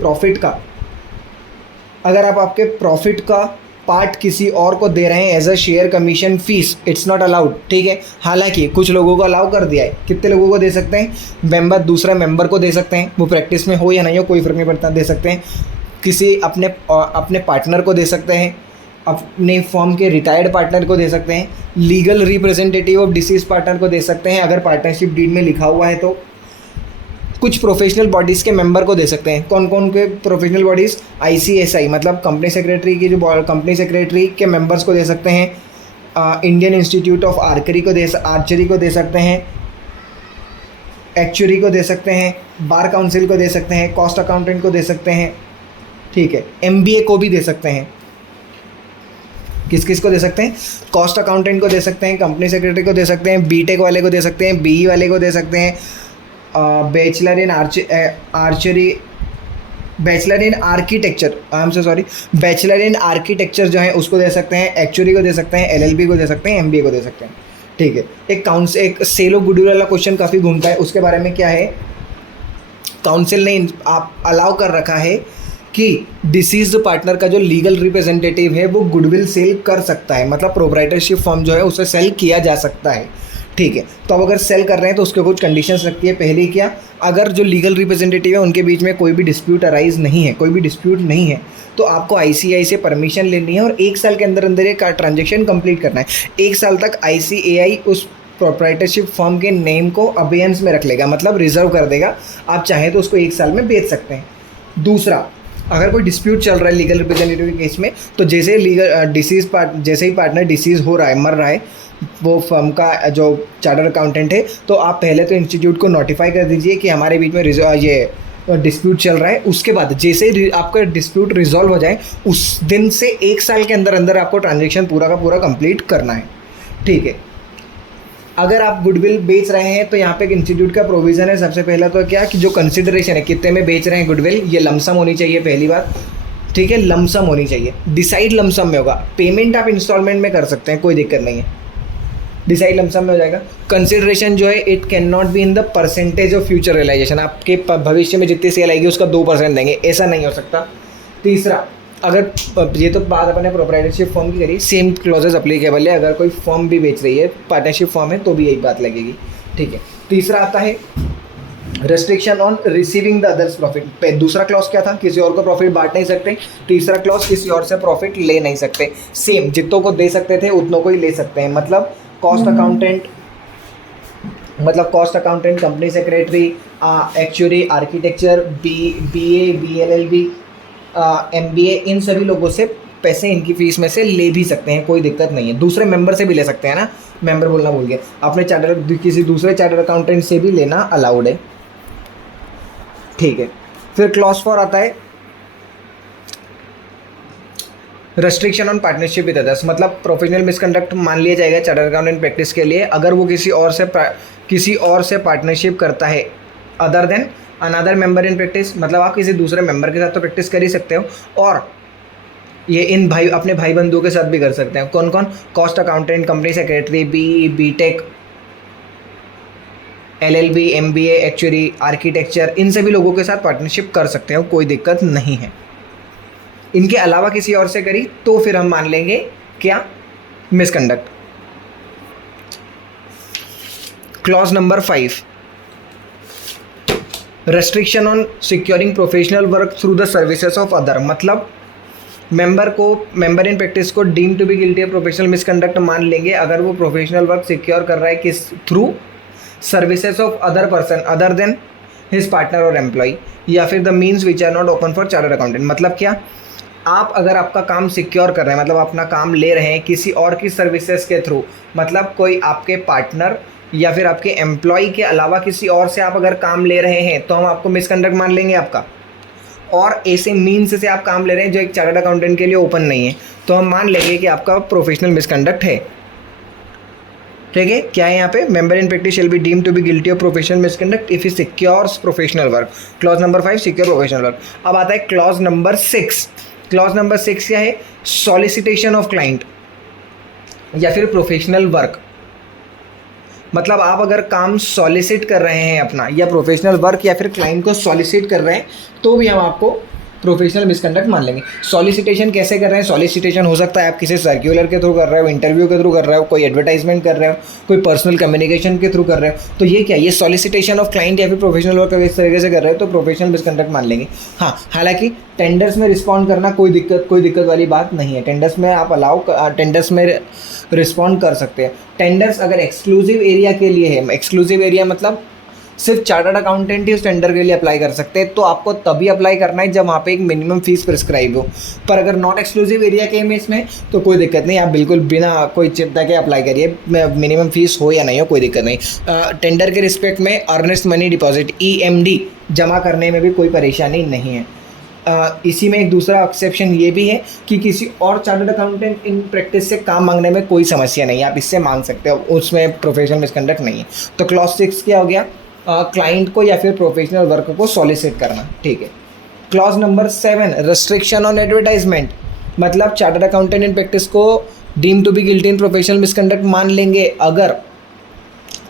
प्रॉफिट का पार्ट किसी और को दे रहे हैं as a share commission fees, it's not allowed, ठीक है। हालांकि कुछ लोगों को अलाउ कर दिया है। कितने लोगों को दे सकते हैं? मेंबर, दूसरा मेंबर को दे सकते हैं, वो प्रैक्टिस में हो या नहीं हो कोई फ़र्क नहीं पड़ता, दे सकते हैं। किसी अपने पार्टनर को दे सकते हैं, अपने फर्म के रिटायर्ड पार्टनर को दे सकते हैं, legal representative of disease partner को दे सकते हैं अगर पार्टनरशिप डीड में लिखा हुआ है तो। कुछ प्रोफेशनल बॉडीज़ के मेंबर को दे सकते हैं। कौन कौन के प्रोफेशनल बॉडीज़? ICSI मतलब कंपनी सेक्रेटरी की, जो कंपनी सेक्रेटरी के मेंबर्स को दे सकते हैं। इंडियन इंस्टीट्यूट ऑफ आर्चरी को दे सकते हैं, एक्चुरी को दे सकते हैं, बार काउंसिल को दे सकते हैं, कॉस्ट अकाउंटेंट को दे सकते हैं, ठीक है। MBA को भी दे सकते हैं। किस किस को दे सकते हैं? कॉस्ट अकाउंटेंट को दे सकते हैं, कंपनी सेक्रेटरी को दे सकते हैं, BTech वाले को दे सकते हैं, BE वाले को दे सकते हैं, बैचलर इन आर्किटेक्चर जो है उसको दे सकते हैं, एक्चुअरी को दे सकते हैं, LLB को दे सकते हैं, MBA को दे सकते हैं, ठीक है। एक सेल ऑफ गुडविल वाला क्वेश्चन काफ़ी घूमता है, उसके बारे में क्या है, काउंसिल ने आप अलाउ कर रखा है कि डिसीज्ड पार्टनर का जो लीगल रिप्रेजेंटेटिव है वो गुडविल सेल कर सकता है, मतलब प्रोप्राइटरशिप फॉर्म जो है उसे सेल किया जा सकता है, ठीक है। तो अब अगर सेल कर रहे हैं तो उसके कुछ कंडीशंस रखती है। पहली क्या, अगर जो लीगल रिप्रेजेंटेटिव है उनके बीच में कोई भी डिस्प्यूट नहीं है तो आपको ICAI से परमिशन लेनी है और 1 साल के अंदर अंदर ये ट्रांजेक्शन कंप्लीट करना है। 1 साल तक ICAI उस प्रोप्राइटरशिप फॉर्म के नेम को अबेयंस में रख लेगा, मतलब रिजर्व कर देगा। आप चाहें तो उसको 1 साल में बेच सकते हैं। दूसरा, अगर कोई डिस्प्यूट चल रहा है लीगल रिप्रेजेंटेटिव के केस में, तो जैसे ही पार्टनर डिसीज हो रहा है, मर रहा है, वो फर्म का जो चार्टर्ड अकाउंटेंट है, तो आप पहले तो इंस्टीट्यूट को नोटिफाई कर दीजिए कि हमारे बीच में ये डिस्प्यूट चल रहा है। उसके बाद जैसे ही आपका डिस्प्यूट रिजॉल्व हो जाए उस दिन से 1 साल के अंदर अंदर आपको ट्रांजेक्शन पूरा का पूरा कंप्लीट करना है, ठीक है। अगर आप गुडविल बेच रहे हैं तो यहाँ पे एक इंस्टीट्यूट का प्रोविज़न है। सबसे पहला तो क्या कि जो कंसिडरेशन है, कितने में बेच रहे हैं गुडविल, ये लमसम होनी चाहिए पहली बात, ठीक है, लमसम होनी चाहिए। डिसाइड लमसम में होगा, पेमेंट आप इंस्टॉलमेंट में कर सकते हैं, कोई दिक्कत नहीं है, डिसाइड लमसम में हो जाएगा। कंसिडरेशन जो है it can not be in the percentage of future realisation, आपके भविष्य में जितनी सेल आएगी उसका 2% देंगे, ऐसा नहीं हो सकता। तीसरा, अगर ये तो बात अपने प्रोप्राइटरशिप फॉर्म की करी, सेम क्लॉजेस अप्लीकेबल है अगर कोई फॉर्म भी बेच रही है, पार्टनरशिप फॉर्म है तो भी यही बात लगेगी, ठीक है। तीसरा आता है restriction on receiving the others profit. दूसरा क्लॉज क्या था, किसी और को प्रॉफिट बांट नहीं सकते। तीसरा क्लॉज, किसी और से प्रॉफिट ले नहीं सकते। सेम जितनों को दे सकते थे उतनों को ही ले सकते हैं, मतलब cost accountant, company secretary, actuary, architecture, BA, BLLB, MBA, इन सभी लोगों से पैसे इनकी फीस में से ले भी सकते हैं, कोई दिक्कत नहीं है। दूसरे मेंबर से भी ले सकते हैं ना, मेंबर बोलना भूल गए, अपने किसी दूसरे चार्टर्ड अकाउंटेंट से भी लेना अलाउड है, ठीक है। फिर क्लॉज 4 आता है restriction on partnership with others, मतलब प्रोफेशनल मिसकंडक्ट मान लिया जाएगा चार्टर्ड अकाउंटेंट प्रैक्टिस के लिए अगर वो किसी और से पार्टनरशिप करता है other than another member in practice, मतलब आप किसी दूसरे मेंबर के साथ तो प्रैक्टिस कर ही सकते हो और ये अपने भाई बंधुओं के साथ भी कर सकते हैं। कौन कौन? Cost accountant, company secretary, BE, BTech, LLB, MBA, actuary, architecture, इन सभी लोगों के साथ पार्टनरशिप कर सकते हो, कोई दिक्कत नहीं है। इनके अलावा किसी और से करी तो फिर हम मान लेंगे क्या, misconduct. Clause number 5, restriction on securing professional work through the services of other, मतलब मेंबर इन प्रैक्टिस को deem to be guilty of professional misconduct मान लेंगे अगर वो प्रोफेशनल वर्क सिक्योर कर रहा है किस through, services of other person other than his partner और एम्प्लॉय, या फिर the means which are not open for chartered accountant. मतलब क्या, आप अगर आपका काम सिक्योर कर रहे हैं, मतलब अपना काम ले रहे हैं किसी और की सर्विसेज के थ्रू, मतलब कोई आपके पार्टनर या फिर आपके एम्प्लॉय के अलावा किसी और से आप अगर काम ले रहे हैं तो हम आपको मिसकंडक्ट मान लेंगे आपका। और ऐसे मीन्स से आप काम ले रहे हैं जो एक चार्टर्ड अकाउंटेंट के लिए ओपन नहीं है तो हम मान लेंगे कि आपका प्रोफेशनल मिसकंडक्ट है, ठीक है। क्या है यहाँ पे, member in practice shall be deem to be guilty of professional misconduct if he secures professional work. Clause number 5, secure professional work. अब आता है क्लॉज नंबर 6। क्लॉज नंबर 6 क्या है, सॉलिसिटेशन ऑफ क्लाइंट या फिर प्रोफेशनल वर्क। मतलब आप अगर काम सॉलिसिट कर रहे हैं अपना, या प्रोफेशनल वर्क या फिर क्लाइंट को सॉलिसिट कर रहे हैं, तो भी हम आपको प्रोफेशनल मिसकंडक्ट मान लेंगे। सॉलिसिटेशन कैसे कर रहे हैं? सॉलिसिटेशन हो सकता है आप किसी सर्क्यूलर के थ्रू कर रहे हो, इंटरव्यू के थ्रू कर रहे हो, कोई एडवर्टाइजमेंट कर रहे हो, कोई पर्सनल कम्युनिकेशन के थ्रू कर रहे हो, तो ये क्या, ये सॉलिसिटेशन ऑफ क्लाइंट या फिर प्रोफेशनल वर्क इस तरीके से कर रहे हो तो प्रोफेशनल मिसकंडक्ट मान लेंगे। हाँ, हालांकि टेंडर्स में रिस्पॉन्ड करना कोई दिक्कत वाली बात नहीं है। टेंडर्स में आप टेंडर्स में रिस्पॉन्ड कर सकते हैं। टेंडर्स अगर एक्सक्लूसिव एरिया के लिए है, एक्सक्लूसिव एरिया मतलब सिर्फ चार्टर्ड अकाउंटेंट ही उस टेंडर के लिए अप्लाई कर सकते हैं, तो आपको तभी अप्लाई करना है जब वहाँ पे एक मिनिमम फीस प्रिस्क्राइब हो। पर अगर नॉट एक्सक्लूसिव एरिया के में इसमें तो कोई दिक्कत नहीं, आप बिल्कुल बिना कोई चिंता के अप्लाई करिए, मिनिमम फीस हो या नहीं हो कोई दिक्कत नहीं। टेंडर के रिस्पेक्ट में अर्नेस्ट मनी डिपॉजिट EMD जमा करने में भी कोई परेशानी नहीं है। इसी में एक दूसरा एक्सेप्शन ये भी है कि किसी और चार्टर्ड अकाउंटेंट इन प्रैक्टिस से काम मांगने में कोई समस्या नहीं है, आप इससे मांग सकते हो, उसमें प्रोफेशनल मिसकंडक्ट नहीं है। तो क्लॉज 6 क्या हो गया? क्लाइंट को या फिर प्रोफेशनल वर्क को सॉलिसिट करना, ठीक है। Clause number 7 restriction on advertisement, मतलब चार्टर्ड अकाउंटेंट इन प्रैक्टिस को deem to be guilty in professional misconduct मान लेंगे अगर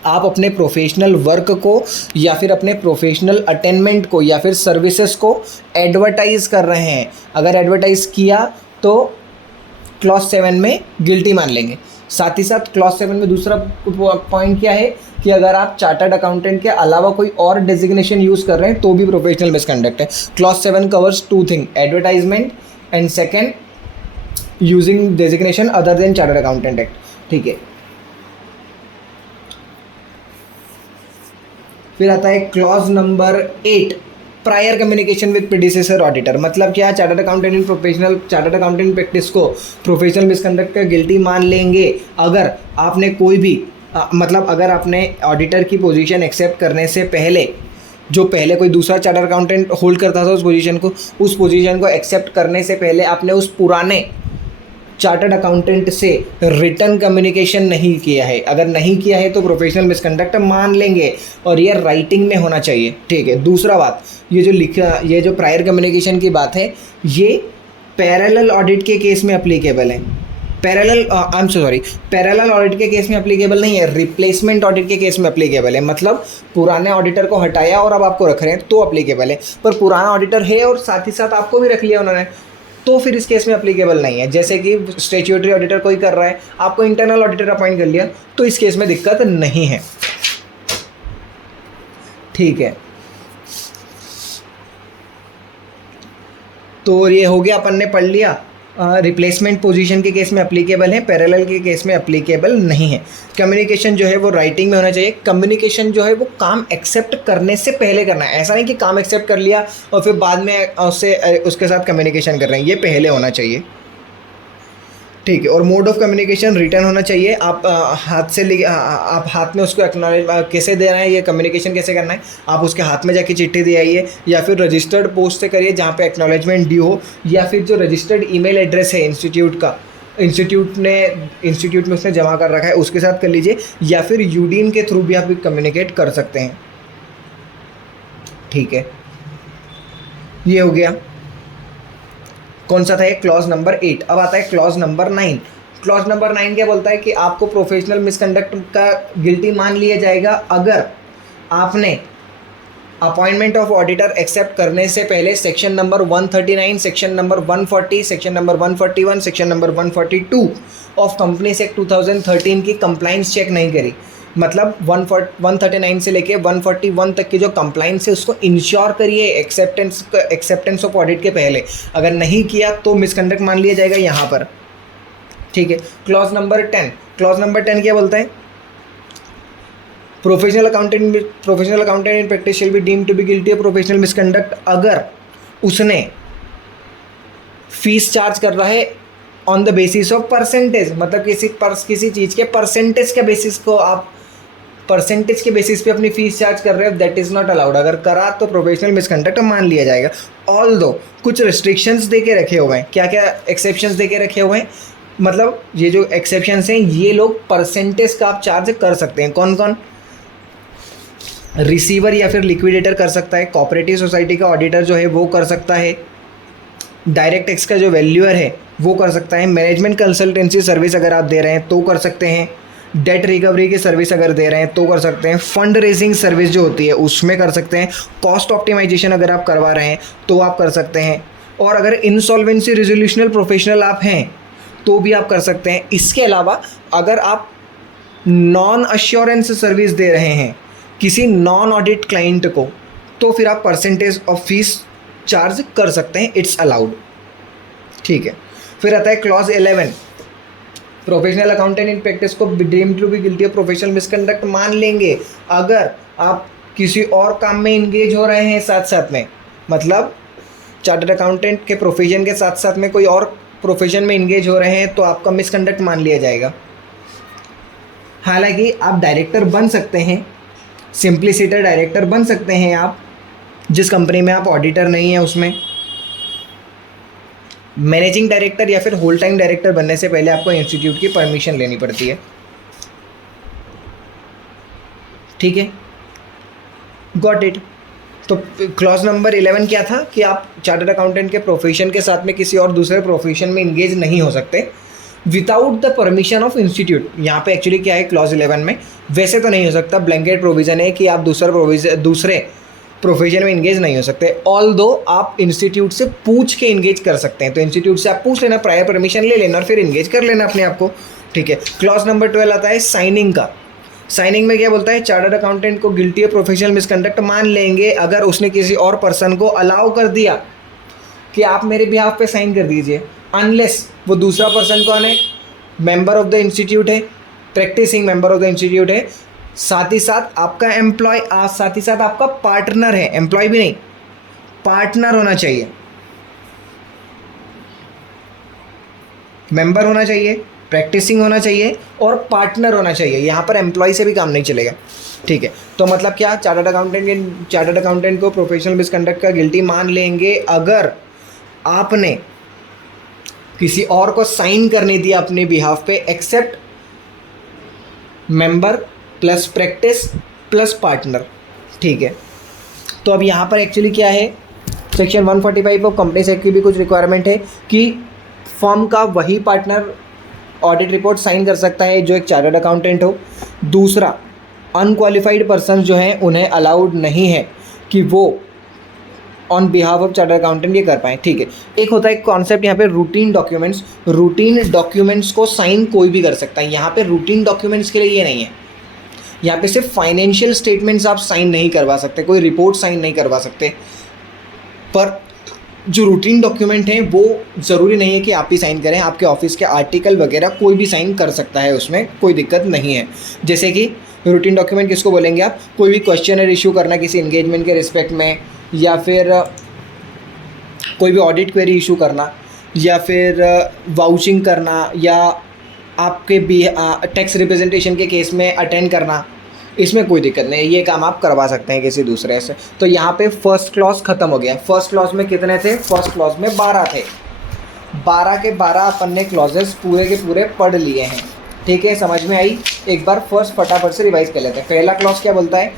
आप अपने प्रोफेशनल वर्क को या फिर अपने प्रोफेशनल अटेनमेंट को या फिर सर्विसेज को एडवर्टाइज कर रहे हैं। अगर एडवर्टाइज किया तो क्लॉज 7 में गिल्टी मान लेंगे। साथ ही साथ क्लॉज 7 में दूसरा पॉइंट क्या है कि अगर आप चार्टर्ड अकाउंटेंट के अलावा कोई और डेजिग्नेशन यूज़ कर रहे हैं तो भी प्रोफेशनल मिसकंडक्ट है। Clause 7 covers 2 thing, advertisement and second using designation other than chartered accountant act, ठीक है। फिर आता है clause number 8 prior communication with predecessor auditor, मतलब क्या, चार्टर्ड अकाउंटेंट प्रैक्टिस को प्रोफेशनल मिसकंडक्ट का गिल्टी मान लेंगे अगर आपने कोई भी मतलब अगर आपने ऑडिटर की पोजीशन एक्सेप्ट करने से पहले, जो पहले कोई दूसरा चार्टर्ड अकाउंटेंट होल्ड करता था उस पोजीशन को एक्सेप्ट करने से पहले आपने उस पुराने चार्टर्ड अकाउंटेंट से रिटर्न कम्युनिकेशन नहीं किया है। अगर नहीं किया है तो प्रोफेशनल मिसकंडक्ट मान लेंगे और ये राइटिंग में होना चाहिए, ठीक है। दूसरा बात, ये जो प्रायर कम्युनिकेशन की बात है ये पैरेलल ऑडिट के केस में अप्लीकेबल है। पैरेलल ऑडिट के केस में अप्लीकेबल नहीं है, रिप्लेसमेंट ऑडिट के केस में अप्लीकेबल है। मतलब पुराने ऑडिटर को हटाया और अब आपको रख रहे हैं तो अप्लीकेबल है, पर पुराना ऑडिटर है और साथ ही साथ आपको भी रख लिया उन्होंने तो फिर इस केस में अप्लीकेबल नहीं है। जैसे कि स्टैट्यूटरी ऑडिटर कोई कर रहा है, आपको इंटरनल ऑडिटर अपॉइंट कर लिया तो इस केस में दिक्कत नहीं है, ठीक है। तो ये हो गया, अपन ने पढ़ लिया रिप्लेसमेंट पोजीशन के केस में अप्लीकेबल है, पैरेलल के केस में अप्लीकेबल नहीं है। कम्युनिकेशन जो है वो राइटिंग में होना चाहिए। कम्युनिकेशन जो है वो काम एक्सेप्ट करने से पहले करना है, ऐसा नहीं कि काम एक्सेप्ट कर लिया और फिर बाद में उसके साथ कम्युनिकेशन कर रहे हैं, ये पहले होना चाहिए, ठीक है। और मोड ऑफ कम्युनिकेशन रिटर्न होना चाहिए। आप आप हाथ में उसको एक्नॉलेज कैसे दे रहे हैं, ये कम्युनिकेशन कैसे करना है, आप उसके हाथ में जाके चिट्ठी दे आइए या फिर रजिस्टर्ड पोस्ट से करिए जहाँ पे एक्नॉलेजमेंट ड्यू हो, या फिर जो रजिस्टर्ड ईमेल एड्रेस है इंस्टीट्यूट का, इंस्टीट्यूट में उसने जमा कर रखा है उसके साथ कर लीजिए, या फिर यूडीन के थ्रू भी आप कम्युनिकेट कर सकते हैं, ठीक है। ये हो गया, कौन सा था ये, क्लॉज नंबर 8। अब आता है क्लॉज नंबर 9। क्लॉज नंबर 9 क्या बोलता है कि आपको प्रोफेशनल मिसकंडक्ट का गिल्टी मान लिया जाएगा अगर आपने अपॉइंटमेंट ऑफ ऑडिटर एक्सेप्ट करने से पहले section number 139, section number 140, section number 141, section number 142 of companies act 2013 की कंप्लाइंस चेक नहीं करी। मतलब 139 से लेके 141 तक की जो कंप्लाइंस है उसको इंश्योर करिए एक्सेप्टेंस ऑफ ऑडिट के पहले। अगर नहीं किया तो मिसकंडक्ट मान लिया जाएगा यहाँ पर, ठीक है। क्लॉज नंबर 10 क्या बोलता है, professional accountant in practice shall be deemed to be guilty of professional misconduct अगर उसने फीस चार्ज कर रहा है on the basis of percentage, मतलब किसी चीज़ के परसेंटेज के बेसिस को आप परसेंटेज के बेसिस पे अपनी फीस चार्ज कर रहे हो, दैट इज़ नॉट अलाउड। अगर करा तो प्रोफेशनल मिसकंडक्ट मान लिया जाएगा। ऑल दो कुछ रिस्ट्रिक्शंस दे के रखे हुए हैं, क्या क्या एक्सेप्शंस दे के रखे हुए हैं, मतलब ये जो एक्सेप्शंस हैं ये लोग परसेंटेज का आप चार्ज कर सकते हैं। कौन कौन, रिसीवर या फिर लिक्विडेटर कर सकता है, कोऑपरेटिव सोसाइटी का ऑडिटर जो है वो कर सकता है, डायरेक्ट टैक्स का जो वैल्यूअर है वो कर सकता है, मैनेजमेंट कंसल्टेंसी सर्विस अगर आप दे रहे हैं तो कर सकते हैं, डेट रिकवरी की सर्विस अगर दे रहे हैं तो कर सकते हैं, फंड रेजिंग सर्विस जो होती है उसमें कर सकते हैं, कॉस्ट ऑप्टिमाइजेशन अगर आप करवा रहे हैं तो आप कर सकते हैं, और अगर इंसॉल्वेंसी रिजोल्यूशनल प्रोफेशनल आप हैं तो भी आप कर सकते हैं। इसके अलावा अगर आप नॉन अश्योरेंस सर्विस दे रहे हैं किसी नॉन ऑडिट क्लाइंट को तो फिर आप परसेंटेज ऑफ फीस चार्ज कर सकते हैं, इट्स अलाउड। ठीक है, फिर आता है clause 11, professional accountant in practice को deemed to be guilty of professional misconduct मान लेंगे अगर आप किसी और काम में इंगेज हो रहे हैं साथ साथ में, मतलब चार्टर्ड अकाउंटेंट के प्रोफेशन के साथ साथ में कोई और प्रोफेशन में इंगेज हो रहे हैं तो आपका मिसकंडक्ट मान लिया जाएगा। हालांकि आप डायरेक्टर बन सकते हैं, सिंप्लिसिटर डायरेक्टर बन सकते हैं आप जिस कंपनी में आप ऑडिटर नहीं है उसमें। मैनेजिंग डायरेक्टर या फिर होल टाइम डायरेक्टर बनने से पहले आपको इंस्टीट्यूट की परमिशन लेनी पड़ती है। ठीक है, गॉट इट। तो क्लॉज नंबर 11 क्या था कि आप चार्टर्ड अकाउंटेंट के प्रोफेशन के साथ में किसी और दूसरे प्रोफेशन में इंगेज नहीं हो सकते without the permission of institute. यहाँ पे एक्चुअली क्या है क्लॉज 11 में, वैसे तो नहीं हो सकता, ब्लैंकेट प्रोविज़न है कि आप दूसरे प्रोफेशन में इंगेज नहीं हो सकते, ऑल दो आप इंस्टीट्यूट से पूछ के इंगेज कर सकते हैं। तो इंस्टीट्यूट से आप पूछ लेना, प्रायर परमिशन ले लेना और फिर इंगेज कर लेना अपने आप को। ठीक है, क्लॉज नंबर 12 आता है साइनिंग का। साइनिंग में क्या बोलता है, चार्टर्ड अकाउंटेंट को गिल्टी ऑफ प्रोफेशनल मिसकंडक्ट मान लेंगे अगर उसने किसी और पर्सन को अलाउ कर दिया कि आप मेरे बिहाफ पे साइन कर दीजिए, अनलेस वो दूसरा पर्सन कौन है, मेंबर ऑफ द इंस्टीट्यूट है, practising member of the institute है, साथ ही साथ आपका एम्प्लॉय, साथ ही साथ आपका पार्टनर है, एम्प्लॉय भी नहीं पार्टनर होना चाहिए, मेंबर होना चाहिए, प्रैक्टिसिंग होना चाहिए और पार्टनर होना चाहिए। यहाँ पर एम्प्लॉय से भी काम नहीं चलेगा। ठीक है, तो मतलब क्या, चार्टर्ड अकाउंटेंट को प्रोफेशनल मिसकंडक्ट का गिल्टी मान लेंगे अगर आपने किसी और को साइन करने दिया अपने बिहाफ पे, except member plus practice plus partner. ठीक है, तो अब यहाँ पर एक्चुअली क्या है, सेक्शन 145 ऑफ कंपनीज एक्ट की भी कुछ रिक्वायरमेंट है कि फर्म का वही पार्टनर ऑडिट रिपोर्ट साइन कर सकता है जो एक चार्टर्ड अकाउंटेंट हो। दूसरा, अनक्वालिफाइड पर्सन जो हैं उन्हें अलाउड नहीं है कि वो on behalf of chartered accountant ये कर पाएँ। ठीक है, एक होता है कॉन्सेप्ट यहाँ पे रूटीन डॉक्यूमेंट्स। रूटीन डॉक्यूमेंट्स को साइन कोई भी कर सकता है। यहाँ पे रूटीन डॉक्यूमेंट्स के लिए ये नहीं है, यहाँ पे सिर्फ फाइनेंशियल स्टेटमेंट्स आप साइन नहीं करवा सकते, कोई रिपोर्ट साइन नहीं करवा सकते, पर जो रूटीन डॉक्यूमेंट हैं वो ज़रूरी नहीं है कि आप ही साइन करें, आपके ऑफिस के आर्टिकल वगैरह कोई भी साइन कर सकता है, उसमें कोई दिक्कत नहीं है। जैसे कि रूटीन डॉक्यूमेंट किसको बोलेंगे आप, कोई भी क्वेश्चनर इशू करना किसी एंगेजमेंट के रिस्पेक्ट में, या फिर कोई भी ऑडिट क्वेरी इशू करना, या फिर वाउचिंग करना, या आपके भी टैक्स रिप्रेजेंटेशन के केस में अटेंड करना, इसमें कोई दिक्कत नहीं है, ये काम आप करवा सकते हैं किसी दूसरे से। तो यहाँ पे फर्स्ट क्लॉज ख़त्म हो गया। फर्स्ट क्लॉज में कितने थे, फर्स्ट क्लॉज में 12 थे, 12 के 12 अपन ने क्लॉजेस पूरे के पूरे पढ़ लिए हैं। ठीक है, समझ में आई। एक बार फर्स्ट फटाफट से रिवाइज कर लेते हैं। पहला क्लॉज क्या बोलता है,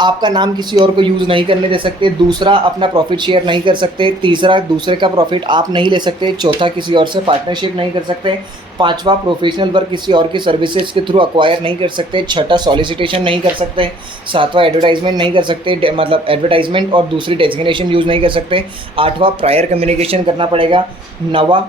आपका नाम किसी और को यूज़ नहीं करने दे सकते। दूसरा, अपना प्रॉफिट शेयर नहीं कर सकते। तीसरा, दूसरे का प्रॉफिट आप नहीं ले सकते। चौथा, किसी और से पार्टनरशिप नहीं कर सकते। पांचवा, प्रोफेशनल वर्क किसी और की सर्विसेज के थ्रू अक्वायर नहीं कर सकते। छठा, सॉलिसिटेशन नहीं कर सकते। सातवां, एडवर्टाइजमेंट नहीं कर सकते, मतलब एडवर्टाइजमेंट और दूसरी डेजिग्नेशन यूज़ नहीं कर सकते। आठवां, प्रायर कम्युनिकेशन करना पड़ेगा। नवा,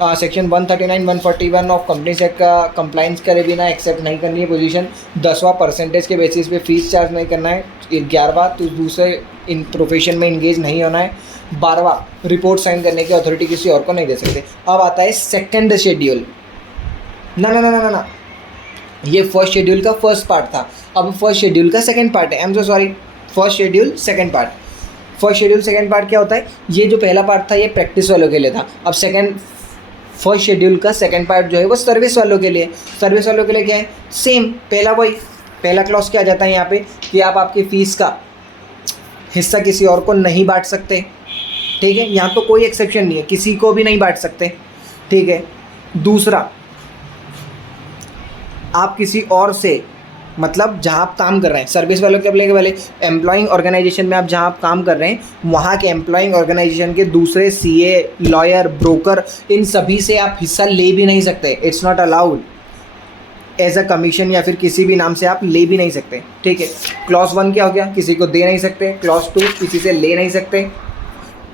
सेक्शन 139 141 ऑफ कंपनीज एक्ट का कंप्लाइंस करे बिना एक्सेप्ट नहीं करनी है पोजीशन। 10वां, परसेंटेज के बेसिस पे फीस चार्ज नहीं करना है। 11वां, तो दूसरे इन प्रोफेशन में इंगेज नहीं होना है। 12वां, रिपोर्ट साइन करने की अथॉरिटी किसी और को नहीं दे सकते। अब आता है सेकंड शेड्यूल। ना ना ना ना ना, ये फर्स्ट शेड्यूल का फर्स्ट पार्ट था, अब फर्स्ट शेड्यूल का सेकंड पार्ट है। I am so sorry, first schedule second part. First schedule second part क्या होता है, ये जो पहला पार्ट था ये प्रैक्टिस वालों के लिए था। अब फर्स्ट शेड्यूल का सेकंड पार्ट जो है वो सर्विस वालों के लिए। सर्विस वालों के लिए क्या है, सेम पहला वही, पहला क्लॉज क्या आ जाता है यहाँ पे कि आप आपकी फ़ीस का हिस्सा किसी और को नहीं बांट सकते। ठीक है, यहाँ तो कोई एक्सेप्शन नहीं है, किसी को भी नहीं बांट सकते। ठीक है, दूसरा, आप किसी और से, मतलब जहाँ आप काम कर रहे हैं, सर्विस वालों के वाले एम्प्लॉइंग ऑर्गेनाइजेशन में आप जहाँ आप काम कर रहे हैं वहाँ के एम्प्लॉइंग ऑर्गेनाइजेशन के दूसरे सीए, लॉयर, ब्रोकर, इन सभी से आप हिस्सा ले भी नहीं सकते। It's not allowed. As a commission या फिर किसी भी नाम से आप ले भी नहीं सकते, ठीक है। क्लॉज 1 क्या हो गया, किसी को दे नहीं सकते। क्लॉज 2 किसी से ले नहीं सकते।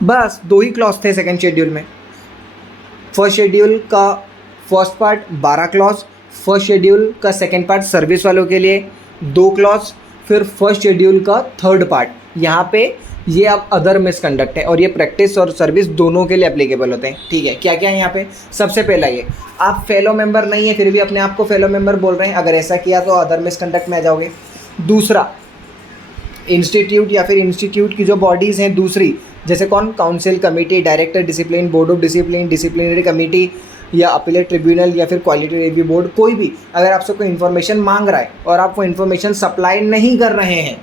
बस 2 ही क्लॉज थे सेकेंड शेड्यूल में। फर्स्ट शेड्यूल का first part 12 clause, first schedule का सेकेंड पार्ट सर्विस वालों के लिए 2 क्लॉज, फिर फर्स्ट शेड्यूल का थर्ड पार्ट। यहाँ पे ये अब अदर मिसकंडक्ट है और ये प्रैक्टिस और सर्विस दोनों के लिए एप्लीकेबल होते हैं, ठीक है। क्या क्या है यहाँ पे, सबसे पहला ये आप फेलो मेंबर नहीं है फिर भी अपने आप को फेलो मेंबर बोल रहे हैं, अगर ऐसा किया तो अदर मिसकंडक्ट में आ जाओगे। दूसरा, इंस्टीट्यूट या फिर इंस्टीट्यूट की जो बॉडीज़ हैं दूसरी, जैसे कौन, council, committee, director discipline, board of discipline, disciplinary committee या अपीलेट ट्रिब्यूनल या फिर क्वालिटी रिव्यू बोर्ड, कोई भी अगर आपसे कोई इन्फॉर्मेशन मांग रहा है और आप वो इन्फॉर्मेशन सप्लाई नहीं कर रहे हैं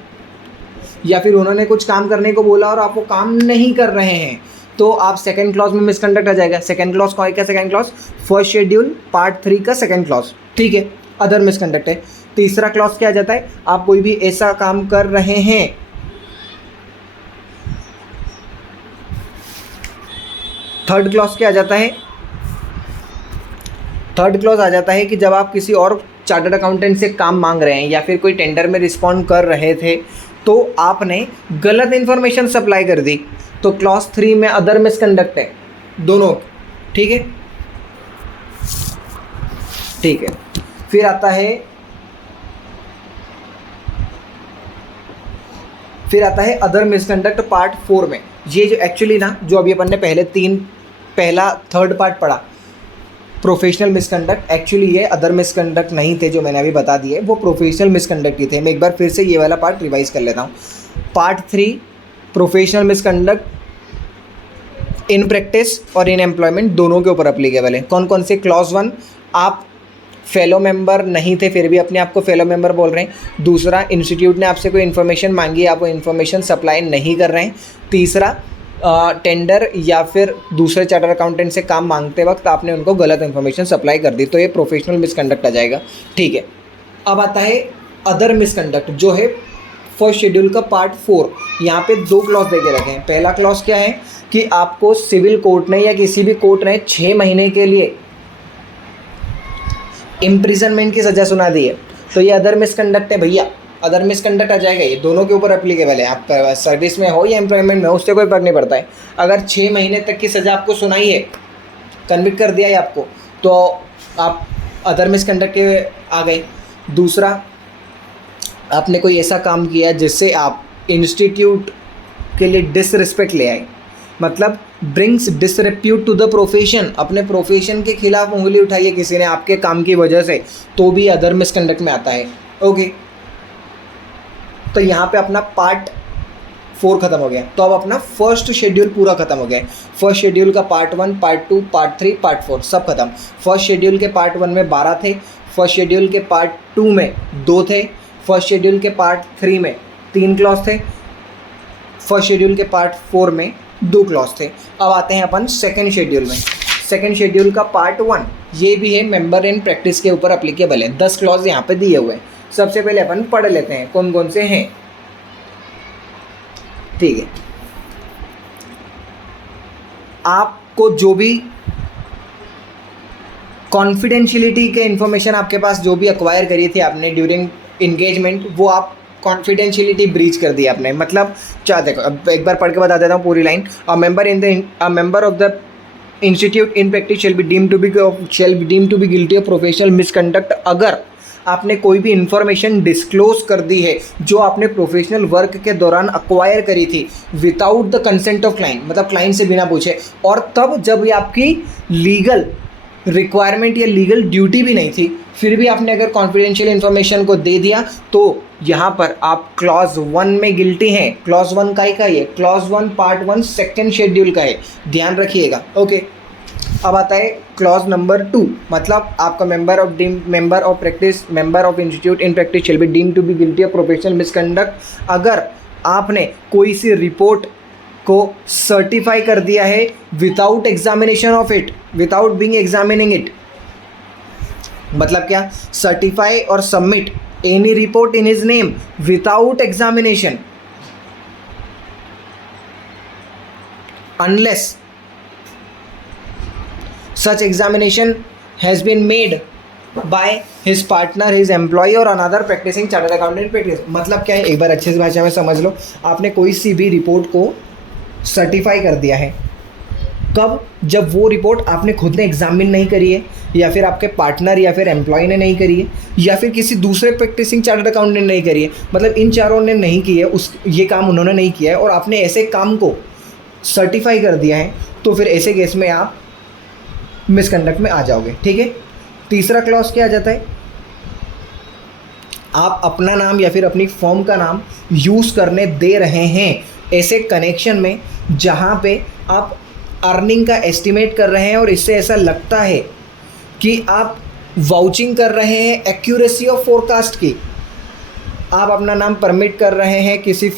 या फिर उन्होंने कुछ काम करने को बोला और आप वो काम नहीं कर रहे हैं, तो आप सेकंड क्लॉज में मिसकंडक्ट आ जाएगा। सेकंड क्लॉज कौन है, second clause first schedule part 3 का सेकंड क्लॉज, ठीक है, अदर मिसकंडक्ट है। तीसरा क्लॉज क्या आ जाता है, आप कोई भी ऐसा काम कर रहे हैं, थर्ड क्लॉज क्या आ जाता है, थर्ड क्लॉज आ जाता है कि जब आप किसी और चार्टर्ड अकाउंटेंट से काम मांग रहे हैं या फिर कोई टेंडर में रिस्पॉन्ड कर रहे थे तो आपने गलत इन्फॉर्मेशन सप्लाई कर दी, तो क्लॉज 3 में अदर मिसकंडक्ट है दोनों, ठीक है, ठीक है। फिर आता है अदर मिसकंडक्ट पार्ट 4 में। ये जो एक्चुअली ना, जो अभी अपन ने पहला थर्ड पार्ट पढ़ा प्रोफेशनल मिसकंडक्ट, एक्चुअली ये अदर मिसकंडक्ट नहीं थे जो मैंने अभी बता दिए, वो प्रोफेशनल मिसकंडक्ट ही थे। मैं एक बार फिर से ये वाला पार्ट रिवाइज कर लेता हूँ। Part 3 professional misconduct in practice और इन एम्प्लॉयमेंट दोनों के ऊपर अप्लीकेबल है। कौन कौन से, क्लॉज 1 आप फेलो मेंबर नहीं थे फिर भी अपने आप को फेलो मेंबर बोल रहे हैं। दूसरा, इंस्टीट्यूट ने आपसे कोई इन्फॉर्मेशन मांगी, आप वो इन्फॉर्मेशन सप्लाई नहीं कर रहे हैं। तीसरा, टेंडर या फिर दूसरे चार्टर अकाउंटेंट से काम मांगते वक्त आपने उनको गलत इन्फॉर्मेशन सप्लाई कर दी, तो ये प्रोफेशनल मिसकंडक्ट आ जाएगा, ठीक है। अब आता है अदर मिसकंडक्ट जो है फर्स्ट शेड्यूल का पार्ट 4। यहाँ पे 2 क्लॉज दे के रखे हैं। पहला क्लॉज क्या है कि आपको सिविल कोर्ट ने या किसी भी कोर्ट ने 6 महीने के लिए इम्प्रिजनमेंट की सज़ा सुना दी है, तो ये अदर मिसकंडक्ट है भैया, अदर मिसकंडक्ट आ जाएगा। ये दोनों के ऊपर एप्लीकेबल है, आप सर्विस में हो या एम्प्लॉयमेंट में हो, उससे कोई फर्क नहीं पड़ता है। अगर 6 महीने तक की सज़ा आपको सुनाई है, कन्विक्ट कर दिया है आपको, तो आप अदर मिसकंडक्ट के आ गए। दूसरा, आपने कोई ऐसा काम किया जिससे आप इंस्टीट्यूट के लिए डिसरिस्पेक्ट ले आए, मतलब ब्रिंग्स डिसरेप्यूट टू द प्रोफेशन, अपने प्रोफेशन के खिलाफ उंगली उठाई है किसी ने आपके काम की वजह से, तो भी अदर मिसकंडक्ट में आता है, ओके। तो यहाँ पे अपना पार्ट 4 खत्म हो गया। तो अब अपना फर्स्ट शेड्यूल पूरा खत्म हो गया। फर्स्ट शेड्यूल का पार्ट 1, पार्ट 2, पार्ट 3, पार्ट 4 सब खत्म। फर्स्ट शेड्यूल के पार्ट 1 में 12 थे, फर्स्ट शेड्यूल के पार्ट 2 में 2 थे, फर्स्ट शेड्यूल के पार्ट 3 में 3 क्लॉज थे, फर्स्ट शेड्यूल के पार्ट 4 में 2 क्लॉज थे। अब आते हैं अपन सेकेंड शेड्यूल में। सेकेंड शेड्यूल का पार्ट 1 ये भी है, मेंबर इन प्रैक्टिस के ऊपर एप्लीकेबल है। 10 क्लॉज यहाँ पे दिए हुए हैं। सबसे पहले अपन पढ़ लेते हैं कौन कौन से हैं, ठीक है। आपको जो भी कॉन्फिडेंशियलिटी के इंफॉर्मेशन आपके पास जो भी एक्वायर करी थी आपने ड्यूरिंग इंगेजमेंट, वो आप कॉन्फिडेंशियलिटी ब्रीच कर दी आपने। मतलब क्या, देखो अब एक बार पढ़ के बता देता हूँ पूरी line. A member of the institute in practice shall be deemed to be guilty of professional misconduct अगर आपने कोई भी इंफॉर्मेशन डिस्क्लोज कर दी है जो आपने प्रोफेशनल वर्क के दौरान अक्वायर करी थी without the consent of client, मतलब क्लाइंट से बिना पूछे, और तब जब ये आपकी लीगल रिक्वायरमेंट या लीगल ड्यूटी भी नहीं थी, फिर भी आपने अगर कॉन्फिडेंशियल इन्फॉर्मेशन को दे दिया, तो यहाँ पर आप क्लॉज 1 में गिल्टी हैं। क्लॉज 1 का ही का ये, क्लॉज 1 पार्ट 1 सेकेंड शेड्यूल का है, ध्यान रखिएगा, ओके। अब आता है क्लॉज नंबर 2, मतलब आपका member of practice, member of institute in practice shall be deemed to be guilty of professional misconduct अगर आपने कोई सी रिपोर्ट को सर्टिफाई कर दिया है without examination of it, without being examining it. मतलब क्या, सर्टिफाई और submit any report in his name without examination unless such examination has been made by his partner, his employ और another practising chartered accountant practice. मतलब क्या है, एक बार अच्छे से भाषा में समझ लो। आपने कोई सी भी रिपोर्ट को सर्टिफाई कर दिया है, कब? जब वो रिपोर्ट आपने खुद ने एग्जामिन नहीं करी है, या फिर आपके पार्टनर या फिर एम्प्लॉय ने नहीं करी है, या फिर किसी दूसरे प्रैक्टिसिंग चार्टर्ड अकाउंटेंट ने नहीं करी है, मतलब इन चारों ने नहीं की है, उस ये काम उन्होंने नहीं किया है और आपने ऐसे काम को सर्टिफाई कर दिया है, तो फिर ऐसे केस में आप मिसकंडक्ट में आ जाओगे। ठीक है। तीसरा क्लॉज क्या आ जाता है, आप अपना नाम या फिर अपनी फर्म का नाम यूज़ करने दे रहे हैं ऐसे कनेक्शन में जहाँ पे आप अर्निंग का एस्टिमेट कर रहे हैं और इससे ऐसा लगता है कि आप वाउचिंग कर रहे हैं एक्यूरेसी ऑफ फोरकास्ट की। आप अपना नाम परमिट कर रहे हैं किसी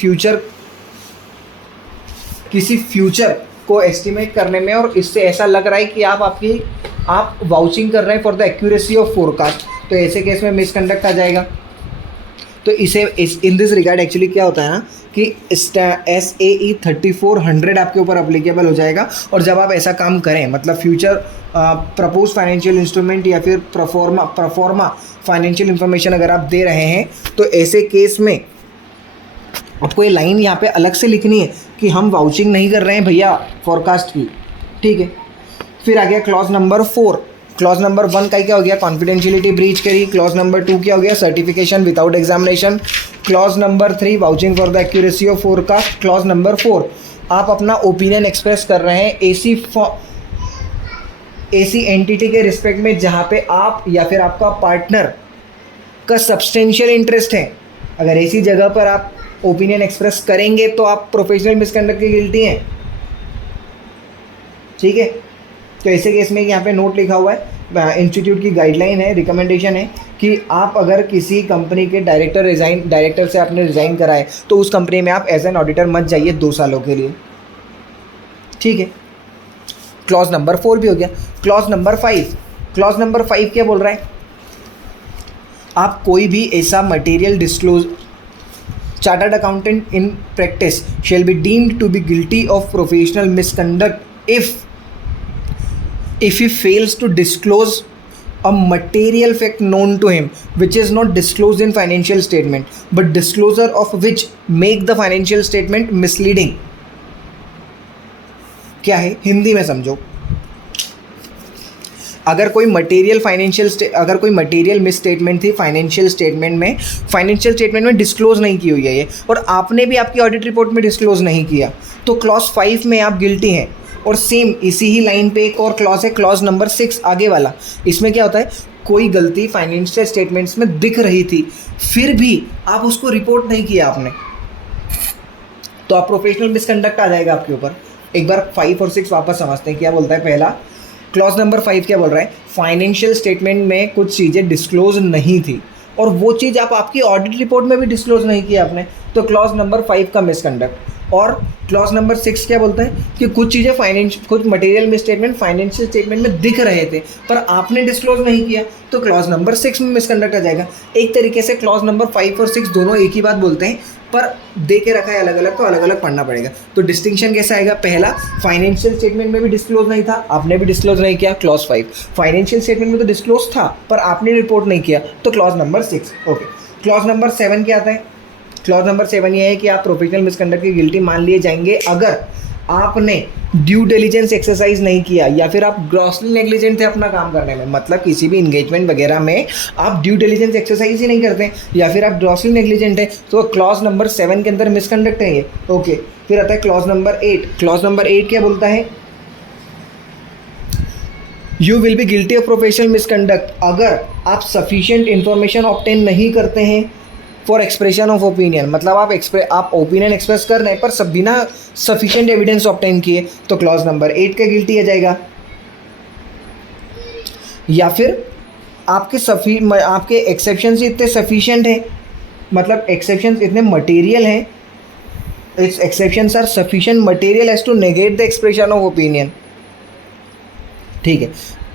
फ्यूचर को एस्टिमेट करने में, और इससे ऐसा लग रहा है कि आप वाउचिंग कर रहे हैं for the accuracy of forecast, तो ऐसे केस में मिसकंडक्ट आ जाएगा। तो इन दिस रिगार्ड एक्चुअली क्या होता है ना कि SAE 3400 आपके ऊपर अप्लीकेबल हो जाएगा। और जब आप ऐसा काम करें, मतलब फ्यूचर प्रपोज फाइनेंशियल इंस्ट्रूमेंट या फिर प्रोफॉर्मा फाइनेंशियल इंफॉर्मेशन अगर आप दे रहे हैं, तो ऐसे केस में आपको ये लाइन यहाँ पे अलग से लिखनी है कि हम वाउचिंग नहीं कर रहे हैं भैया फॉरकास्ट की। ठीक है। फिर आ गया क्लॉज नंबर 4। क्लॉज नंबर 1 का क्या हो गया, कॉन्फिडेंशियलिटी ब्रीच करी। क्लॉज नंबर 2 क्या हो गया, certification without examination. Clause number 3 vouching for the accuracy of forecast. Clause number 4 आप अपना ओपिनियन एक्सप्रेस कर रहे हैं एसी एंटिटी के रिस्पेक्ट में जहाँ पे आप या फिर आपका पार्टनर का सब्सटेंशियल इंटरेस्ट है। अगर ऐसी जगह पर आप ओपिनियन एक्सप्रेस करेंगे तो आप प्रोफेशनल मिसकंडक्ट के गिल्टी हैं। ठीक है। तो ऐसे केस में यहाँ पे नोट लिखा हुआ है, इंस्टीट्यूट की गाइडलाइन है, रिकमेंडेशन है कि आप अगर किसी कंपनी के डायरेक्टर से आपने रिज़ाइन कराए तो उस कंपनी में आप एज एन ऑडिटर मत जाइए 2 सालों के लिए। ठीक है। क्लॉज नंबर 4 भी हो गया। क्लॉज नंबर 5, क्लॉज नंबर 5 क्या बोल रहा है, आप कोई भी ऐसा material disclose chartered accountant in practice shall be deemed to be guilty of professional misconduct if he fails to disclose a material fact known to him which is not disclosed in financial statement but disclosure of which make the financial statement misleading। क्या है, हिंदी में समझो। अगर कोई मटेरियल मिस स्टेटमेंट थी फाइनेंशियल स्टेटमेंट में डिस्क्लोज नहीं की हुई है ये, और आपने भी आपकी ऑडिट रिपोर्ट में डिस्क्लोज नहीं किया, तो क्लॉज 5 में आप गिल्टी हैं। और सेम इसी ही लाइन पे एक और क्लॉज है, क्लॉज नंबर 6 आगे वाला। इसमें क्या होता है, कोई गलती फाइनेंशियल स्टेटमेंट्स में दिख रही थी फिर भी आप उसको रिपोर्ट नहीं किया आपने, तो आप प्रोफेशनल मिसकंडक्ट आ जाएगा आपके ऊपर। एक बार 5 और 6 वापस समझते हैं। क्या बोलता है पहला, क्लॉज नंबर 5 क्या बोल रहा है, फाइनेंशियल स्टेटमेंट में कुछ चीज़ें डिस्क्लोज नहीं थी और वो चीज़ आपकी ऑडिट रिपोर्ट में भी डिस्क्लोज नहीं किया आपने, तो क्लॉज नंबर 5 का मिसकंडक्ट। और क्लॉज नंबर 6 क्या बोलता है कि कुछ चीज़ें कुछ material miss statement financial statement में दिख रहे थे पर आपने डिस्क्लोज नहीं किया, तो क्लॉज नंबर 6 में मिसकंडक्ट आ जाएगा। एक तरीके से क्लॉज नंबर 5 और 6 दोनों एक ही बात बोलते हैं, पर दे के रखा है अलग अलग, तो अलग अलग पढ़ना पड़ेगा। तो डिस्टिंक्शन कैसे आएगा, पहला फाइनेंशियल स्टेटमेंट में भी डिस्क्लोज नहीं था, आपने भी डिस्क्लोज नहीं किया, क्लॉज 5। फाइनेंशियल स्टेटमेंट में तो डिस्क्लोज था पर आपने रिपोर्ट नहीं किया, तो clause number 6। Okay. Clause number 7 क्या आता है, क्लॉज नंबर 7 ये है कि आप प्रोफेशनल मिसकंडक्ट की गिल्टी मान लिए जाएंगे अगर आपने ड्यू डिलिजेंस एक्सरसाइज नहीं किया या फिर आप ग्रॉसली नेग्लिजेंट थे अपना काम करने में। मतलब किसी भी इंगेजमेंट वगैरह में आप ड्यू डिलिजेंस एक्सरसाइज ही नहीं करते या फिर आप ग्रॉसली नेग्लिजेंट है, तो क्लॉज नंबर 7 के अंदर मिसकंडक्ट है ये। ओके। फिर आता है क्लॉज नंबर 8। क्लॉज नंबर 8 क्या बोलता है, you will be guilty of professional misconduct अगर आप सफिशिएंट इन्फॉर्मेशन ऑब्टेन नहीं करते हैं फॉर एक्सप्रेशन ऑफ ओपिनियन। मतलब आप ओपिनियन एक्सप्रेस कर रहे हैं पर सब बिना सफिशिएंट एविडेंस ऑब्टेन किए, तो क्लॉज नंबर 8 का गिल्टी आ जाएगा। या फिर आपके एक्सेप्शंस इतने सफिशिएंट हैं, मतलब एक्सेप्शंस इतने मटेरियल हैं, exceptions are sufficient material as to negate the expression of opinion. ठीक है।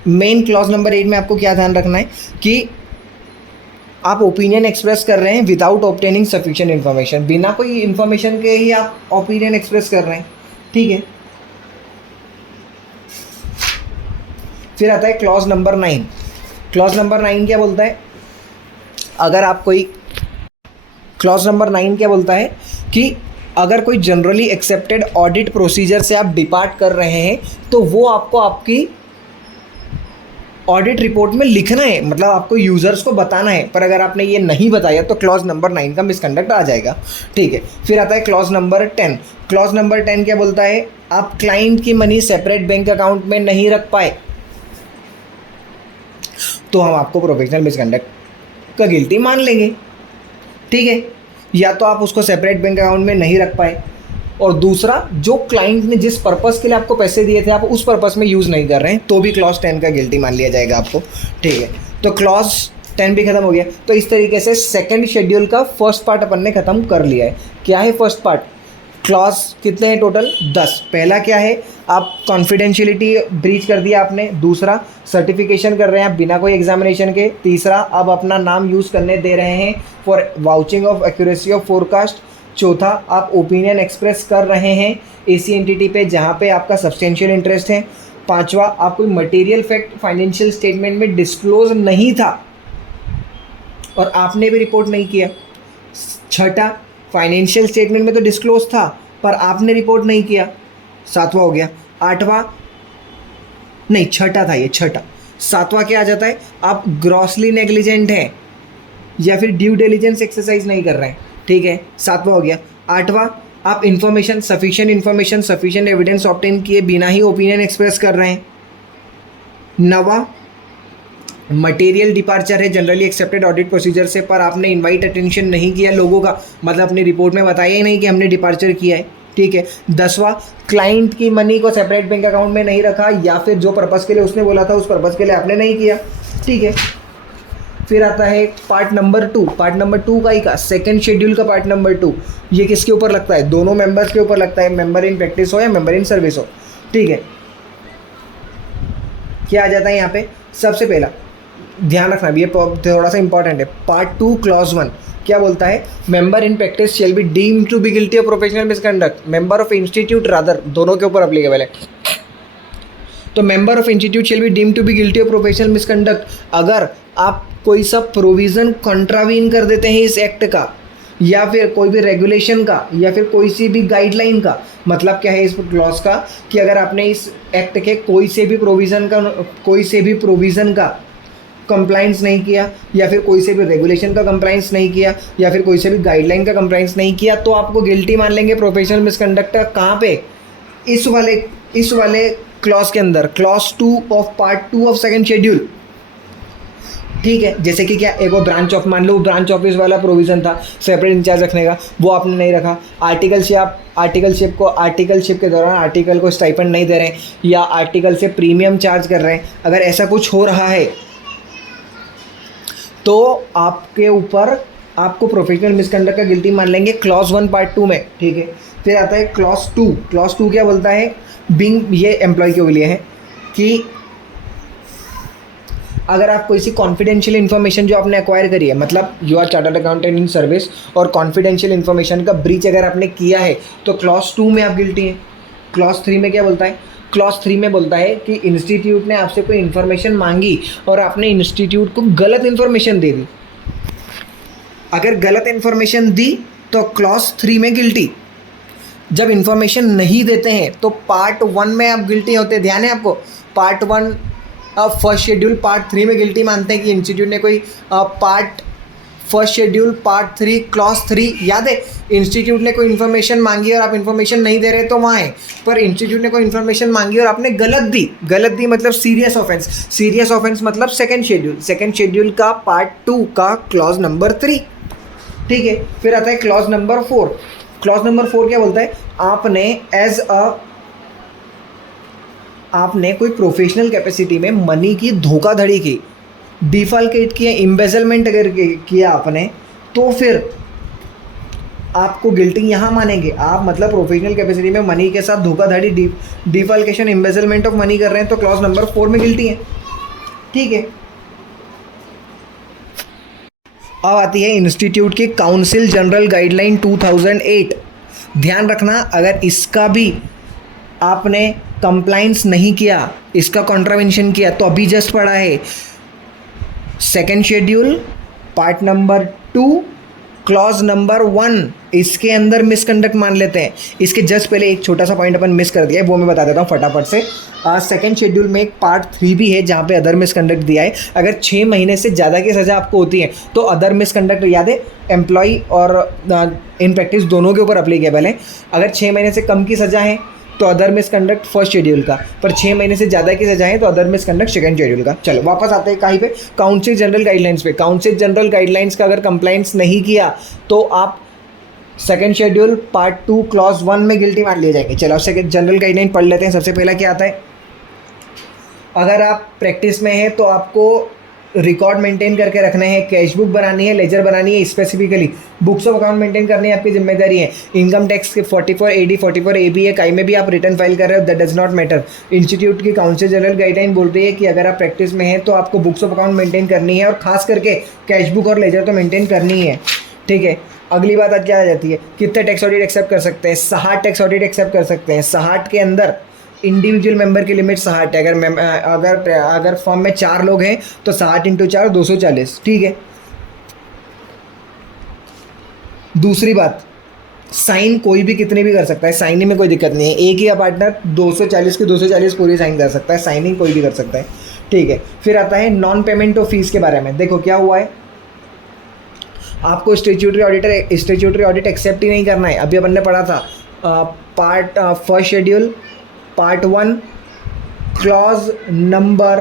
मेन क्लॉज नंबर 8 में आपको क्या ध्यान रखना है कि आप ओपिनियन एक्सप्रेस कर रहे हैं विदाउट ऑब्टेनिंग सफिशिएंट इन्फॉर्मेशन, बिना कोई इन्फॉर्मेशन के ही आप ओपिनियन एक्सप्रेस कर रहे हैं। ठीक है। फिर आता है क्लॉज नंबर 9। क्लॉज नंबर 9 क्या बोलता है, अगर आप कोई क्लॉज नंबर 9 क्या बोलता है कि अगर कोई जनरली एक्सेप्टेड ऑडिट प्रोसीजर से आप डिपार्ट कर रहे हैं तो वो आपको आपकी ऑडिट रिपोर्ट में लिखना है, मतलब आपको यूज़र्स को बताना है, पर अगर आपने ये नहीं बताया तो क्लॉज नंबर 9 का मिसकंडक्ट आ जाएगा। ठीक है, फिर आता है क्लॉज नंबर 10। क्लॉज नंबर 10 क्या बोलता है, आप क्लाइंट की मनी सेपरेट बैंक अकाउंट में नहीं रख पाए तो हम आपको प्रोफेशनल मिसकंडक्ट का गिल्टी मान लेंगे। ठीक है, या तो आप उसको सेपरेट बैंक अकाउंट में नहीं रख पाए, और दूसरा जो क्लाइंट ने जिस पर्पस के लिए आपको पैसे दिए थे आप उस पर्पस में यूज़ नहीं कर रहे हैं तो भी क्लॉज 10 का गिल्टी मान लिया जाएगा आपको। ठीक है, तो क्लॉज 10 भी खत्म हो गया। तो इस तरीके से सेकंड शेड्यूल का फर्स्ट पार्ट अपन ने खत्म कर लिया है। क्या है फर्स्ट पार्ट, क्लॉज कितने हैं टोटल, 10। पहला क्या है, आप कॉन्फिडेंशियलिटी ब्रीच कर दिया आपने। दूसरा, सर्टिफिकेशन कर रहे हैं आप बिना कोई एग्जामिनेशन के। तीसरा, आप अपना नाम यूज़ करने दे रहे हैं for vouching of accuracy of forecast. चौथा, आप ओपिनियन एक्सप्रेस कर रहे हैं ऐसी एंटिटी पे जहाँ पे आपका सब्सटेंशियल इंटरेस्ट है। पांचवा, आप कोई मटेरियल फैक्ट फाइनेंशियल स्टेटमेंट में डिस्क्लोज नहीं था और आपने भी रिपोर्ट नहीं किया। छठा, फाइनेंशियल स्टेटमेंट में तो डिस्क्लोज था पर आपने रिपोर्ट नहीं किया, 7वां हो गया। 8वां नहीं, छठा था ये, छठा। 7वां क्या आ जाता है, आप ग्रॉसली नेग्लिजेंट हैं या फिर ड्यू डिलिजेंस एक्सरसाइज नहीं कर रहे हैं। ठीक है, 7वां हो गया। 8वां, आप इन्फॉर्मेशन सफिशिएंट एविडेंस ऑब्टेन किए बिना ही ओपिनियन एक्सप्रेस कर रहे हैं। 9वां, मटेरियल डिपार्चर है जनरली एक्सेप्टेड ऑडिट प्रोसीजर से, पर आपने इनवाइट अटेंशन नहीं किया लोगों का, मतलब अपनी रिपोर्ट में बताया ही नहीं कि हमने डिपार्चर किया है। ठीक है। 10वां, क्लाइंट की मनी को सेपरेट बैंक अकाउंट में नहीं रखा या फिर जो पर्पज़ के लिए उसने बोला था उस पर्पज़ के लिए आपने नहीं किया। ठीक है। फिर आता है पार्ट नंबर 2। पार्ट नंबर 2 का ही का सेकंड शेड्यूल का पार्ट नंबर 2, ये किसके ऊपर लगता है, दोनों मेंबर्स के ऊपर लगता है, मेंबर इन प्रैक्टिस हो या मेंबर इन सर्विस हो। ठीक है। क्या आ जाता है यहाँ पे, सबसे पहला ध्यान रखना भी, ये थोड़ा सा इंपॉर्टेंट है। पार्ट 2 क्लॉज 1 क्या बोलता है, member in practice shall be deemed to be guilty of professional misconduct, member of institute rather, दोनों के ऊपर अप्लीकेबल है। तो member of institute shall be deemed to be guilty of professional misconduct, अगर आप कोई सा प्रोविज़न कॉन्ट्रावीन कर देते हैं इस एक्ट का या फिर कोई भी रेगुलेशन का या फिर कोई सी भी गाइडलाइन का, मतलब क्या है इस क्लॉज का कि अगर आपने इस एक्ट के कोई से भी प्रोविज़न का कंप्लाइंस नहीं किया या फिर कोई से भी रेगुलेशन का कंप्लाइंस नहीं किया या फिर कोई से भी गाइडलाइन का कंप्लाइंस नहीं किया तो आपको गिल्टी मान लेंगे प्रोफेशनल मिसकंडक्ट। कहाँ पे, इस वाले क्लॉज के अंदर, clause 2 of part 2 of second schedule. ठीक है। जैसे कि क्या, एक वो ब्रांच ऑफ, मान लो ब्रांच ऑफिस वाला प्रोविज़न था सेपरेट इंचार्ज रखने का, वो आपने नहीं रखा। आर्टिकलशिप के दौरान आर्टिकल को स्टाइपेंड नहीं दे रहे हैं या आर्टिकल से प्रीमियम चार्ज कर रहे हैं, अगर ऐसा कुछ हो रहा है तो आपके ऊपर आपको प्रोफेशनल मिसकंडक्ट का गिल्टी मान लेंगे क्लॉज 1 पार्ट 2 में। ठीक है। फिर आता है क्लॉज 2। क्लॉज 2 क्या बोलता है, बिंग, ये एम्प्लॉय के लिए है कि अगर आप कोई सी कॉन्फिडेंशियल इन्फॉर्मेशन जो आपने एक्वायर करी है, मतलब you are chartered accountant in service और कॉन्फिडेंशियल इन्फॉर्मेशन का ब्रीच अगर आपने किया है तो क्लॉज 2 में आप गिल्टी हैं। क्लॉज 3 में क्या बोलता है, क्लॉज 3 में बोलता है कि इंस्टीट्यूट ने आपसे कोई इन्फॉर्मेशन मांगी और आपने इंस्टीट्यूट को गलत इन्फॉर्मेशन दे दी, अगर गलत इन्फॉर्मेशन दी तो क्लॉज 3 में गिल्टी। जब इन्फॉर्मेशन नहीं देते हैं तो पार्ट 1 में आप गिल्टी होते हैं, ध्यान है आपको, पार्ट 1 अब फर्स्ट शेड्यूल पार्ट 3 में गिल्टी मानते हैं कि इंस्टीट्यूट ने कोई part first schedule part 3 clause 3 याद है, इंस्टीट्यूट ने कोई इन्फॉर्मेशन मांगी और आप इन्फॉर्मेशन नहीं दे रहे तो वहाँ है, पर इंस्टीट्यूट ने कोई इन्फॉर्मेशन मांगी और आपने गलत दी मतलब सीरियस ऑफेंस मतलब सेकंड शेड्यूल का पार्ट 2 का क्लॉज नंबर 3। ठीक है। फिर आता है क्लॉज नंबर 4। क्लॉज नंबर 4 क्या बोलता है, आपने कोई प्रोफेशनल कैपेसिटी में मनी की धोखाधड़ी की, डिफॉल्केट किया, एम्बेजलमेंट अगर किया आपने तो फिर आपको गिल्टी यहाँ मानेंगे। आप मतलब प्रोफेशनल कैपेसिटी में मनी के साथ धोखाधड़ी, डिफॉल्केशन, एम्बेजलमेंट ऑफ मनी कर रहे हैं तो क्लॉज नंबर 4 में गिल्टी है। ठीक है। अब आती है इंस्टीट्यूट की काउंसिल जनरल गाइडलाइन 2008। ध्यान रखना, अगर इसका भी आपने कंप्लाइंस नहीं किया, इसका कॉन्ट्रावेंशन किया तो अभी जस्ट पढ़ा है second schedule part number 2 clause number 1 इसके अंदर मिसकंडक्ट मान लेते हैं। इसके जस्ट पहले एक छोटा सा पॉइंट अपन मिस कर दिया है, वो मैं बता देता हूँ फटाफट से। सेकेंड शेड्यूल में एक पार्ट 3 भी है जहाँ पे अदर मिसकंडक्ट दिया है। अगर 6 महीने से ज़्यादा की सज़ा आपको होती है तो अदर मिसकंडक्ट याद है एम्प्लॉय और इन प्रैक्टिस दोनों के ऊपर अप्लीकेबल है। अगर 6 महीने से कम की सज़ा है तो अदर मिसकंडक्ट फर्स्ट शेड्यूल का, पर 6 महीने से ज़्यादा की सजा है तो अदर मिसकंडक्ट सेकंड शेड्यूल का। चलो वापस आते हैं कहीं पे, काउंसिल जनरल गाइडलाइंस पे। काउंसिल जनरल गाइडलाइंस का अगर कंप्लाइंस नहीं किया तो आप सेकंड शेड्यूल पार्ट 2 क्लॉज 1 में गिल्टी मान लिए जाएंगे। चलो सेकंड जनरल गाइडलाइन पढ़ लेते हैं। सबसे पहला क्या आता है, अगर आप प्रैक्टिस में हैं तो आपको रिकॉर्ड मेंटेन करके रखने हैं, कैश बुक बनानी है, लेजर बनानी है, specifically books of account maintain करनी है, आपकी जिम्मेदारी है। इनकम टैक्स के 44 AD 44 AB है, कहीं में भी आप रिटर्न फाइल कर रहे हो that does not matter. Institute की काउंसिल जनरल गाइडलाइन बोल रही है कि अगर आप प्रैक्टिस में हैं तो आपको बुक्स ऑफ अकाउंट मेंटेन करनी है और खास करके कैश बुक और लेजर तो मेंटेन करनी है, ठीक है। अगली बात आज क्या आ जाती है, कितने टैक्स ऑडिट एक्सेप्ट कर सकते हैं? 60 टैक्स ऑडिट एक्सेप्ट कर सकते हैं। 60 के अंदर इंडिविजुअल मेंबर की लिमिट 60 है। अगर फॉर्म में 4 लोग हैं तो 60 × 4 240, ठीक है। दूसरी बात, साइन कोई भी कितनी भी कर सकता है, साइनिंग में कोई दिक्कत नहीं है। एक ही पार्टनर 240 की 240 पूरी साइन कर सकता है, साइनिंग कोई भी कर सकता है, ठीक है। फिर आता है नॉन पेमेंट ऑफ फीस के बारे में। देखो क्या हुआ है, आपको स्टैट्यूटरी ऑडिट एक्सेप्ट ही नहीं करना है। अभी अपन ने पढ़ा था part first schedule part 1 clause number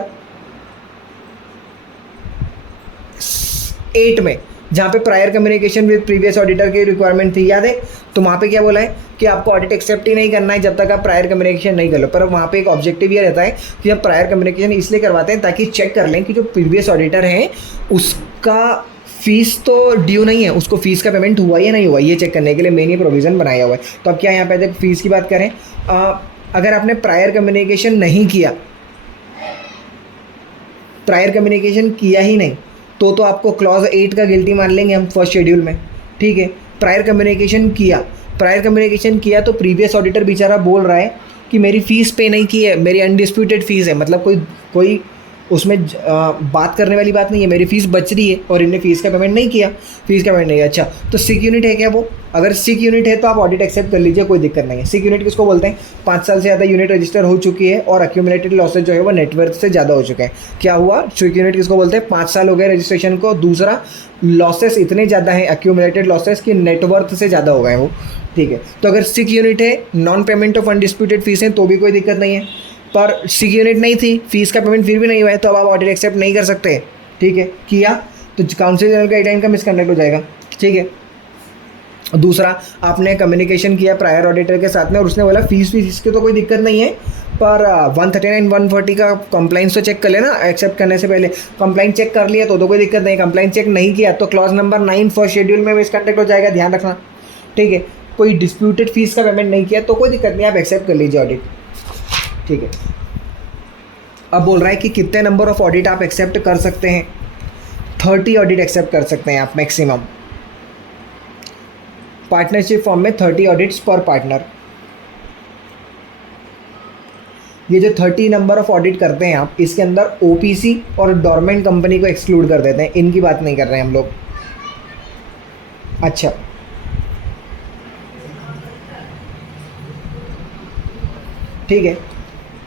8 में, जहाँ पे prior communication with previous auditor की रिक्वायरमेंट थी, याद है? तो वहाँ पे क्या बोला है कि आपको ऑडिट एक्सेप्ट ही नहीं करना है जब तक आप प्रायर कम्युनिकेशन नहीं कर लो। पर वहाँ पे एक ऑब्जेक्टिव ये रहता है कि आप प्रायर कम्युनिकेशन इसलिए करवाते हैं ताकि चेक कर लें कि जो प्रीवियस ऑडिटर हैं उसका फीस तो ड्यू नहीं है, उसको फीस का पेमेंट हुआ या नहीं हुआ, ये चेक करने के लिए मेन ये प्रोविज़न बनाया हुआ है। तो अब क्या यहाँ पे फीस की बात करें, अगर आपने प्रायर कम्युनिकेशन नहीं किया, प्रायर कम्युनिकेशन किया ही नहीं तो आपको क्लॉज 8 का गिल्टी मान लेंगे हम फर्स्ट शेड्यूल में, ठीक है। प्रायर कम्युनिकेशन किया तो प्रीवियस ऑडिटर बेचारा बोल रहा है कि मेरी फ़ीस पे नहीं की है, मेरी अनडिस्प्यूटेड फ़ीस है, मतलब कोई उसमें बात करने वाली बात नहीं है, मेरी फ़ीस बच रही है और इन्हें फ़ीस का पेमेंट नहीं किया, अच्छा तो सिक यूनिट है क्या वो? अगर सिक यूनिट है तो आप ऑडिट एक्सेप्ट कर लीजिए, कोई दिक्कत नहीं है। सिक यूनिट किसको बोलते हैं? 5 साल से ज़्यादा यूनिट रजिस्टर हो चुकी है और एक्यूमुलेटेड लॉसेज जो है वो नेटवर्थ से ज़्यादा हो चुके हैं। क्या हुआ? सिक यूनिट किसको बोलते हैं? 5 साल हो गए रजिस्ट्रेशन को। दूसरा, लॉसेस इतने ज़्यादा हैं एक्यूमुलेटेड लॉसेस की नेटवर्थ से ज़्यादा हो गए वो, ठीक है। तो अगर सिक यूनिट है, non payment of undisputed fees है तो भी कोई दिक्कत नहीं है। पर सिक यूनिट नहीं थी, फीस का पेमेंट फिर भी नहीं हुआ है तो अब आप ऑडिट एक्सेप्ट नहीं कर सकते, ठीक है। किया तो काउंसिल जनरल गाइडलाइन का मिसकंडक्ट हो जाएगा, ठीक है। दूसरा, आपने कम्युनिकेशन किया प्रायर ऑडिटर के साथ में और उसने बोला फीस इसकी तो कोई दिक्कत नहीं है, पर 139 140 का कंप्लाइंस तो चेक कर लेना एक्सेप्ट करने से पहले। कंप्लाइंस चेक कर लिया तो कोई दिक्कत नहीं, कंप्लाइंस चेक नहीं किया तो क्लॉज नंबर 9 फर्स्ट शेड्यूल में मिसकंडक्ट हो जाएगा, ध्यान रखना, ठीक है। कोई डिस्प्यूटेड फीस का पेमेंट नहीं किया तो कोई दिक्कत नहीं, आप एक्सेप्ट कर लीजिए ऑडिट, ठीक है। अब बोल रहा है कि कितने नंबर ऑफ ऑडिट आप एक्सेप्ट कर सकते हैं? 30 ऑडिट एक्सेप्ट कर सकते हैं आप मैक्सिमम। पार्टनरशिप फॉर्म में 30 ऑडिट्स पर पार्टनर। ये जो 30 नंबर ऑफ ऑडिट करते हैं आप, इसके अंदर ओपीसी और डोरमेंट कंपनी को एक्सक्लूड कर देते हैं, इनकी बात नहीं कर रहे हैं हम लोग। अच्छा, ठीक है।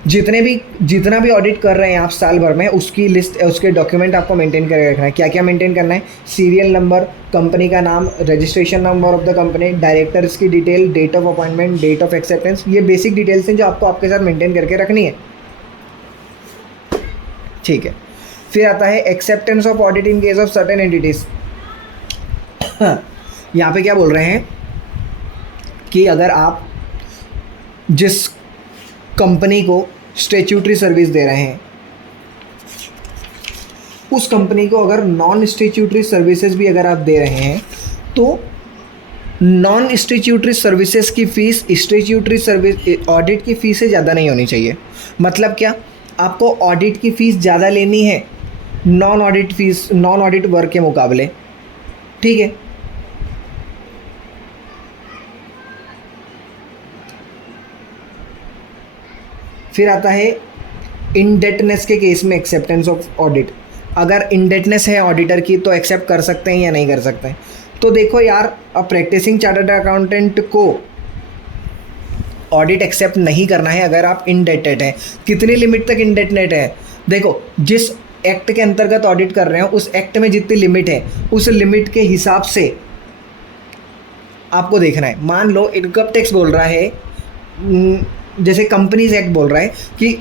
जितना भी ऑडिट कर रहे हैं आप साल भर में, उसकी लिस्ट, उसके डॉक्यूमेंट आपको मेंटेन करके रखना है। क्या क्या मेंटेन करना है? सीरियल नंबर, कंपनी का नाम, registration number of the company, directors की detail, date of appointment, date of acceptance, ये बेसिक डिटेल्स हैं जो आपको आपके साथ मेंटेन करके रखनी है, ठीक है। फिर आता है acceptance of audit in case of certain entities. यहाँ पे क्या बोल रहे हैं कि अगर आप जिस कंपनी को स्टैट्यूटरी सर्विस दे रहे हैं, उस कंपनी को अगर नॉन स्टैट्यूटरी सर्विसेज भी अगर आप दे रहे हैं तो नॉन स्टैट्यूटरी सर्विसेज की फ़ीस स्टैट्यूटरी सर्विस ऑडिट की फ़ीस से ज़्यादा नहीं होनी चाहिए। मतलब क्या? आपको ऑडिट की फ़ीस ज़्यादा लेनी है नॉन ऑडिट वर्क के मुकाबले, ठीक है। फिर आता है इनडेटनेस के केस में एक्सेप्टेंस ऑफ ऑडिट। अगर इंडेटनेस है ऑडिटर की तो एक्सेप्ट कर सकते हैं या नहीं कर सकते हैं। तो देखो यार, अब प्रैक्टिसिंग चार्टर्ड अकाउंटेंट को ऑडिट एक्सेप्ट नहीं करना है अगर आप इंडेटेड हैं। कितनी लिमिट तक इंडेटनेट है? देखो, जिस एक्ट के अंतर्गत ऑडिट कर रहे हो उस एक्ट में जितनी लिमिट है उस लिमिट के हिसाब से आपको देखना है। मान लो इनकम टैक्स बोल रहा है, जैसे कंपनीज एक्ट बोल रहा है कि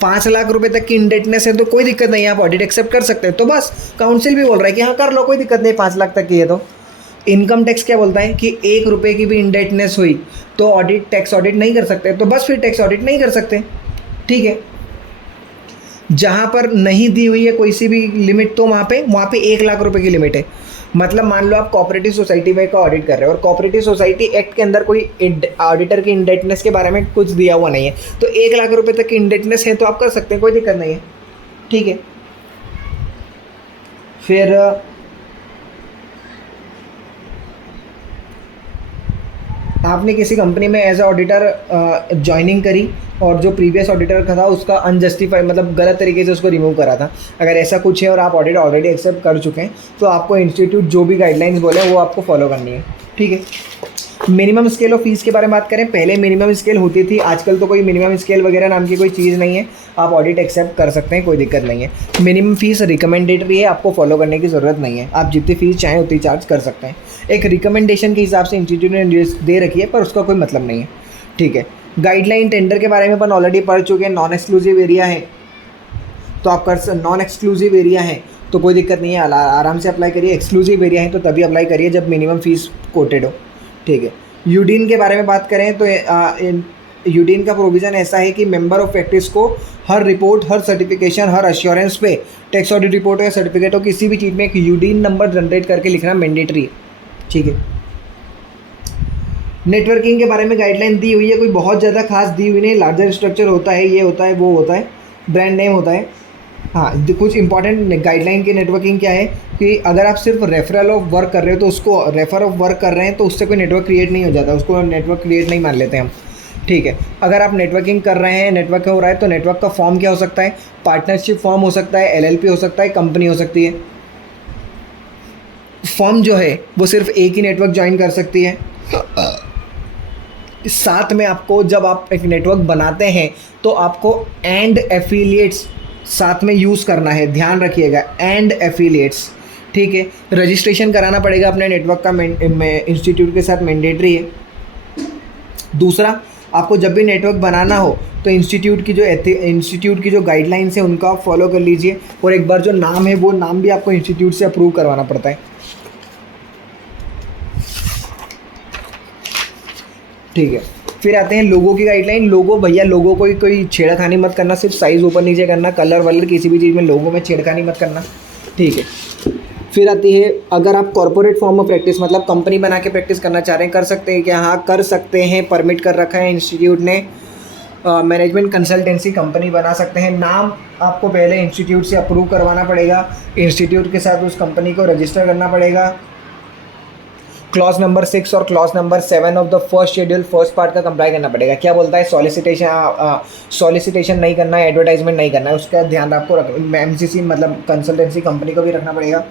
5 लाख रुपए तक की इंडेटनेस है तो कोई दिक्कत नहीं है, आप ऑडिट एक्सेप्ट कर सकते हैं। तो बस काउंसिल भी बोल रहा है कि हाँ कर लो, कोई दिक्कत नहीं, 5 लाख तक की है। तो इनकम टैक्स क्या बोलता है कि 1 रुपये की भी इंडेटनेस हुई तो ऑडिट टैक्स ऑडिट नहीं कर सकते, तो बस फिर टैक्स ऑडिट नहीं कर सकते। ठीक है, जहाँ पर नहीं दी हुई है कोई सी भी लिमिट तो वहाँ पे 1 लाख रुपए की लिमिट है। मतलब मान लो आप कोऑपरेटिव सोसाइटी में का ऑडिट कर रहे हो और कोऑपरेटिव सोसाइटी एक्ट के अंदर कोई ऑडिटर की इंडेटनेस के बारे में कुछ दिया हुआ नहीं है, तो 1 लाख रुपए तक की इंडेटनेस है तो आप कर सकते हैं, कोई दिक्कत नहीं है। ठीक है, फिर आपने किसी कंपनी में एज अ ऑडिटर ज्वाइनिंग करी और जो प्रीवियस ऑडिटर का था उसका अनजस्टिफाई मतलब गलत तरीके से उसको रिमूव करा था। अगर ऐसा कुछ है और आप ऑडिट ऑलरेडी एक्सेप्ट कर चुके हैं तो आपको इंस्टीट्यूट जो भी गाइडलाइंस बोले वो आपको फॉलो करनी है। ठीक है, मिनिमम स्केल ऑफ फीस के बारे में बात करें, पहले मिनिमम स्केल होती थी, आजकल तो कोई मिनिमम स्केल वगैरह नाम की कोई चीज़ नहीं है, आप ऑडिट एक्सेप्ट कर सकते हैं, कोई दिक्कत नहीं है। मिनिमम फीस रिकमेंडेटरी है, आपको फॉलो करने की ज़रूरत नहीं है, आप जितनी फीस चाहें उतनी चार्ज कर सकते हैं। एक रिकमेंडेशन के हिसाब से इंस्टीट्यूट ने दे रखी है पर उसका कोई मतलब नहीं है। ठीक है, गाइडलाइन टेंडर के बारे में अपन ऑलरेडी पढ़ चुके हैं। नॉन एक्सक्लूसिव एरिया है तो आप नॉन एक्सक्लूसिव एरिया है तो कोई दिक्कत नहीं है, आराम से अप्लाई करिए। एक्सक्लूसिव एरिया है तो तभी अप्लाई करिए जब मिनिमम फीस कोटेड हो। ठीक है, यूडीन के बारे में बात करें तो यूडीन का प्रोविज़न ऐसा है कि मेंबर ऑफ प्रैक्टिस को हर रिपोर्ट, हर सर्टिफिकेशन, हर अश्योरेंस पे टैक्स ऑडिट रिपोर्ट या सर्टिफिकेट हो किसी भी चीज़ में एक यूडीन नंबर जनरेट करके लिखना मैंडेटरी है। ठीक है, नेटवर्किंग के बारे में गाइडलाइन दी हुई है, कोई बहुत ज़्यादा खास दी हुई नहीं, लार्जर स्ट्रक्चर होता है, ये होता है, वो होता है, ब्रांड नेम होता है। हाँ, कुछ इंपॉर्टेंट गाइडलाइन की नेटवर्किंग क्या है कि अगर आप सिर्फ रेफरल ऑफ वर्क कर रहे हो तो उसको रेफर ऑफ वर्क कर रहे हैं तो उससे कोई नेटवर्क क्रिएट नहीं हो जाता, उसको नेटवर्क क्रिएट नहीं मान लेते हम। ठीक है, अगर आप नेटवर्किंग कर रहे हैं, नेटवर्क हो रहा है तो नेटवर्क का फॉर्म क्या हो सकता है? पार्टनरशिप फॉर्म हो सकता है, एलएलपी हो सकता है, कंपनी हो सकती है। फॉर्म जो है वो सिर्फ एक ही नेटवर्क ज्वाइन कर सकती है। साथ में आपको जब आप एक नेटवर्क बनाते हैं तो आपको एंड एफिलिएट्स साथ में यूज़ करना है, ध्यान रखिएगा, एंड एफिलिएट्स। ठीक है, रजिस्ट्रेशन कराना पड़ेगा अपने नेटवर्क का इंस्टीट्यूट के साथ, मैंडेटरी है। दूसरा, आपको जब भी नेटवर्क बनाना हो तो इंस्टीट्यूट की जो गाइडलाइंस है उनका आप फॉलो कर लीजिए, और एक बार जो नाम है वो नाम भी आपको इंस्टीट्यूट से अप्रूव करवाना पड़ता है। ठीक है, फिर आते हैं लोगो की गाइडलाइन। लोगो भैया, लोगो कोई छेड़खानी मत करना, सिर्फ साइज़ ऊपर नीचे करना, कलर वलर किसी भी चीज़ में लोगो में छेड़खानी मत करना। ठीक है, फिर आती है अगर आप कॉर्पोरेट फॉर्म ऑफ प्रैक्टिस मतलब कंपनी बना के प्रैक्टिस करना चाह रहे हैं, कर सकते हैं क्या? हाँ कर सकते हैं, परमिट कर रखा है इंस्टीट्यूट ने। मैनेजमेंट कंसल्टेंसी कंपनी बना सकते हैं। नाम आपको पहले इंस्टीट्यूट से अप्रूव करवाना पड़ेगा, इंस्टीट्यूट के साथ उस कंपनी को रजिस्टर करना पड़ेगा। क्लॉज नंबर 6 और clause number 7 of the first schedule first part का कंप्लाई करना पड़ेगा। क्या बोलता है? सॉलिसिटेशन नहीं करना है, एडवर्टाइजमेंट नहीं करना है, उसका ध्यान आपको एमसीसी मतलब कंसल्टेंसी कंपनी को भी रखना पड़ेगा।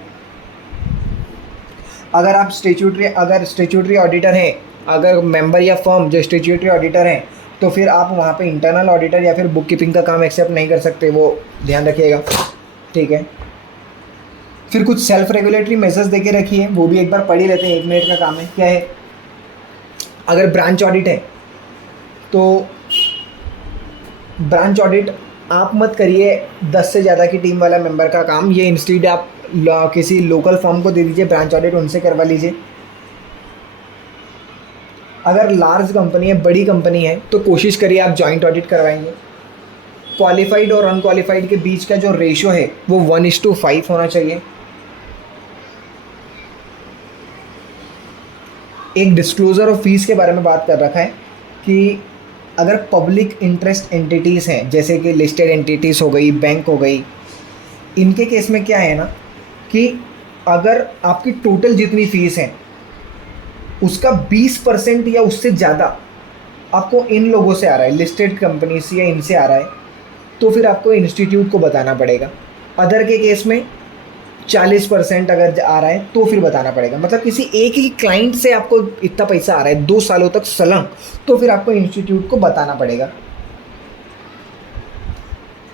अगर आप स्टैट्यूटरी ऑडिटर हैं, अगर मेंबर या फर्म जो स्टैट्यूटरी ऑडिटर हैं तो फिर आप वहाँ पे इंटरनल ऑडिटर या फिर बुक कीपिंग का काम एक्सेप्ट नहीं कर सकते, वो ध्यान रखिएगा। ठीक है, फिर कुछ सेल्फ रेगुलेटरी मेजर्स देके रखिए, वो भी एक बार पढ़ ही लेते हैं, 1 मिनट का काम है। क्या है? अगर ब्रांच ऑडिट है तो ब्रांच ऑडिट आप मत करिए 10 से ज़्यादा की टीम वाला मेंबर का काम, ये इंस्टीट्यूट आप किसी लोकल फर्म को दे दीजिए ब्रांच ऑडिट, उनसे करवा लीजिए। अगर लार्ज कंपनी है, बड़ी कंपनी है तो कोशिश करिए आप जॉइंट ऑडिट करवाएंगे। क्वालिफाइड और अनक्वालिफाइड के बीच का जो रेशो है वो 1:5 होना चाहिए। एक डिस्क्लोजर ऑफ फीस के बारे में बात कर रखा है कि अगर पब्लिक इंटरेस्ट एंटिटीज़ हैं जैसे कि लिस्टेड एंटिटीज़ हो गई, बैंक हो गई, इनके केस में क्या है ना कि अगर आपकी टोटल जितनी फ़ीस है उसका 20% या उससे ज़्यादा आपको इन लोगों से आ रहा है, लिस्टेड कंपनी से या इनसे आ रहा है, तो फिर आपको इंस्टीट्यूट को बताना पड़ेगा। अदर के केस में 40% अगर आ रहा है तो फिर बताना पड़ेगा। मतलब किसी एक ही क्लाइंट से आपको इतना पैसा आ रहा है 2 सालों तक सलंग, तो फिर आपको इंस्टीट्यूट को बताना पड़ेगा।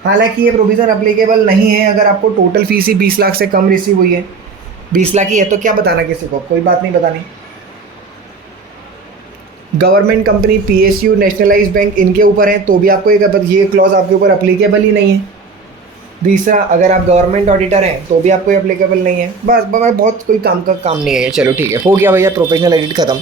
हालांकि ये प्रोविज़न अप्लीकेबल नहीं है अगर आपको टोटल फीस ही 20 लाख से कम रिसीव हुई है। 20 लाख ही है तो क्या बताना किसी को, कोई बात नहीं बतानी। Government company, PSU, nationalised bank, इनके ऊपर है तो भी आपको ये क्लॉज आपके ऊपर अप्लीकेबल ही नहीं है। दूसरा, अगर आप गवर्नमेंट ऑडिटर हैं तो भी आपको अप्लीकेबल नहीं है। बस बहुत कोई काम का काम नहीं है ये। चलो ठीक है, हो गया भैया, प्रोफेशनल एडिट खत्म।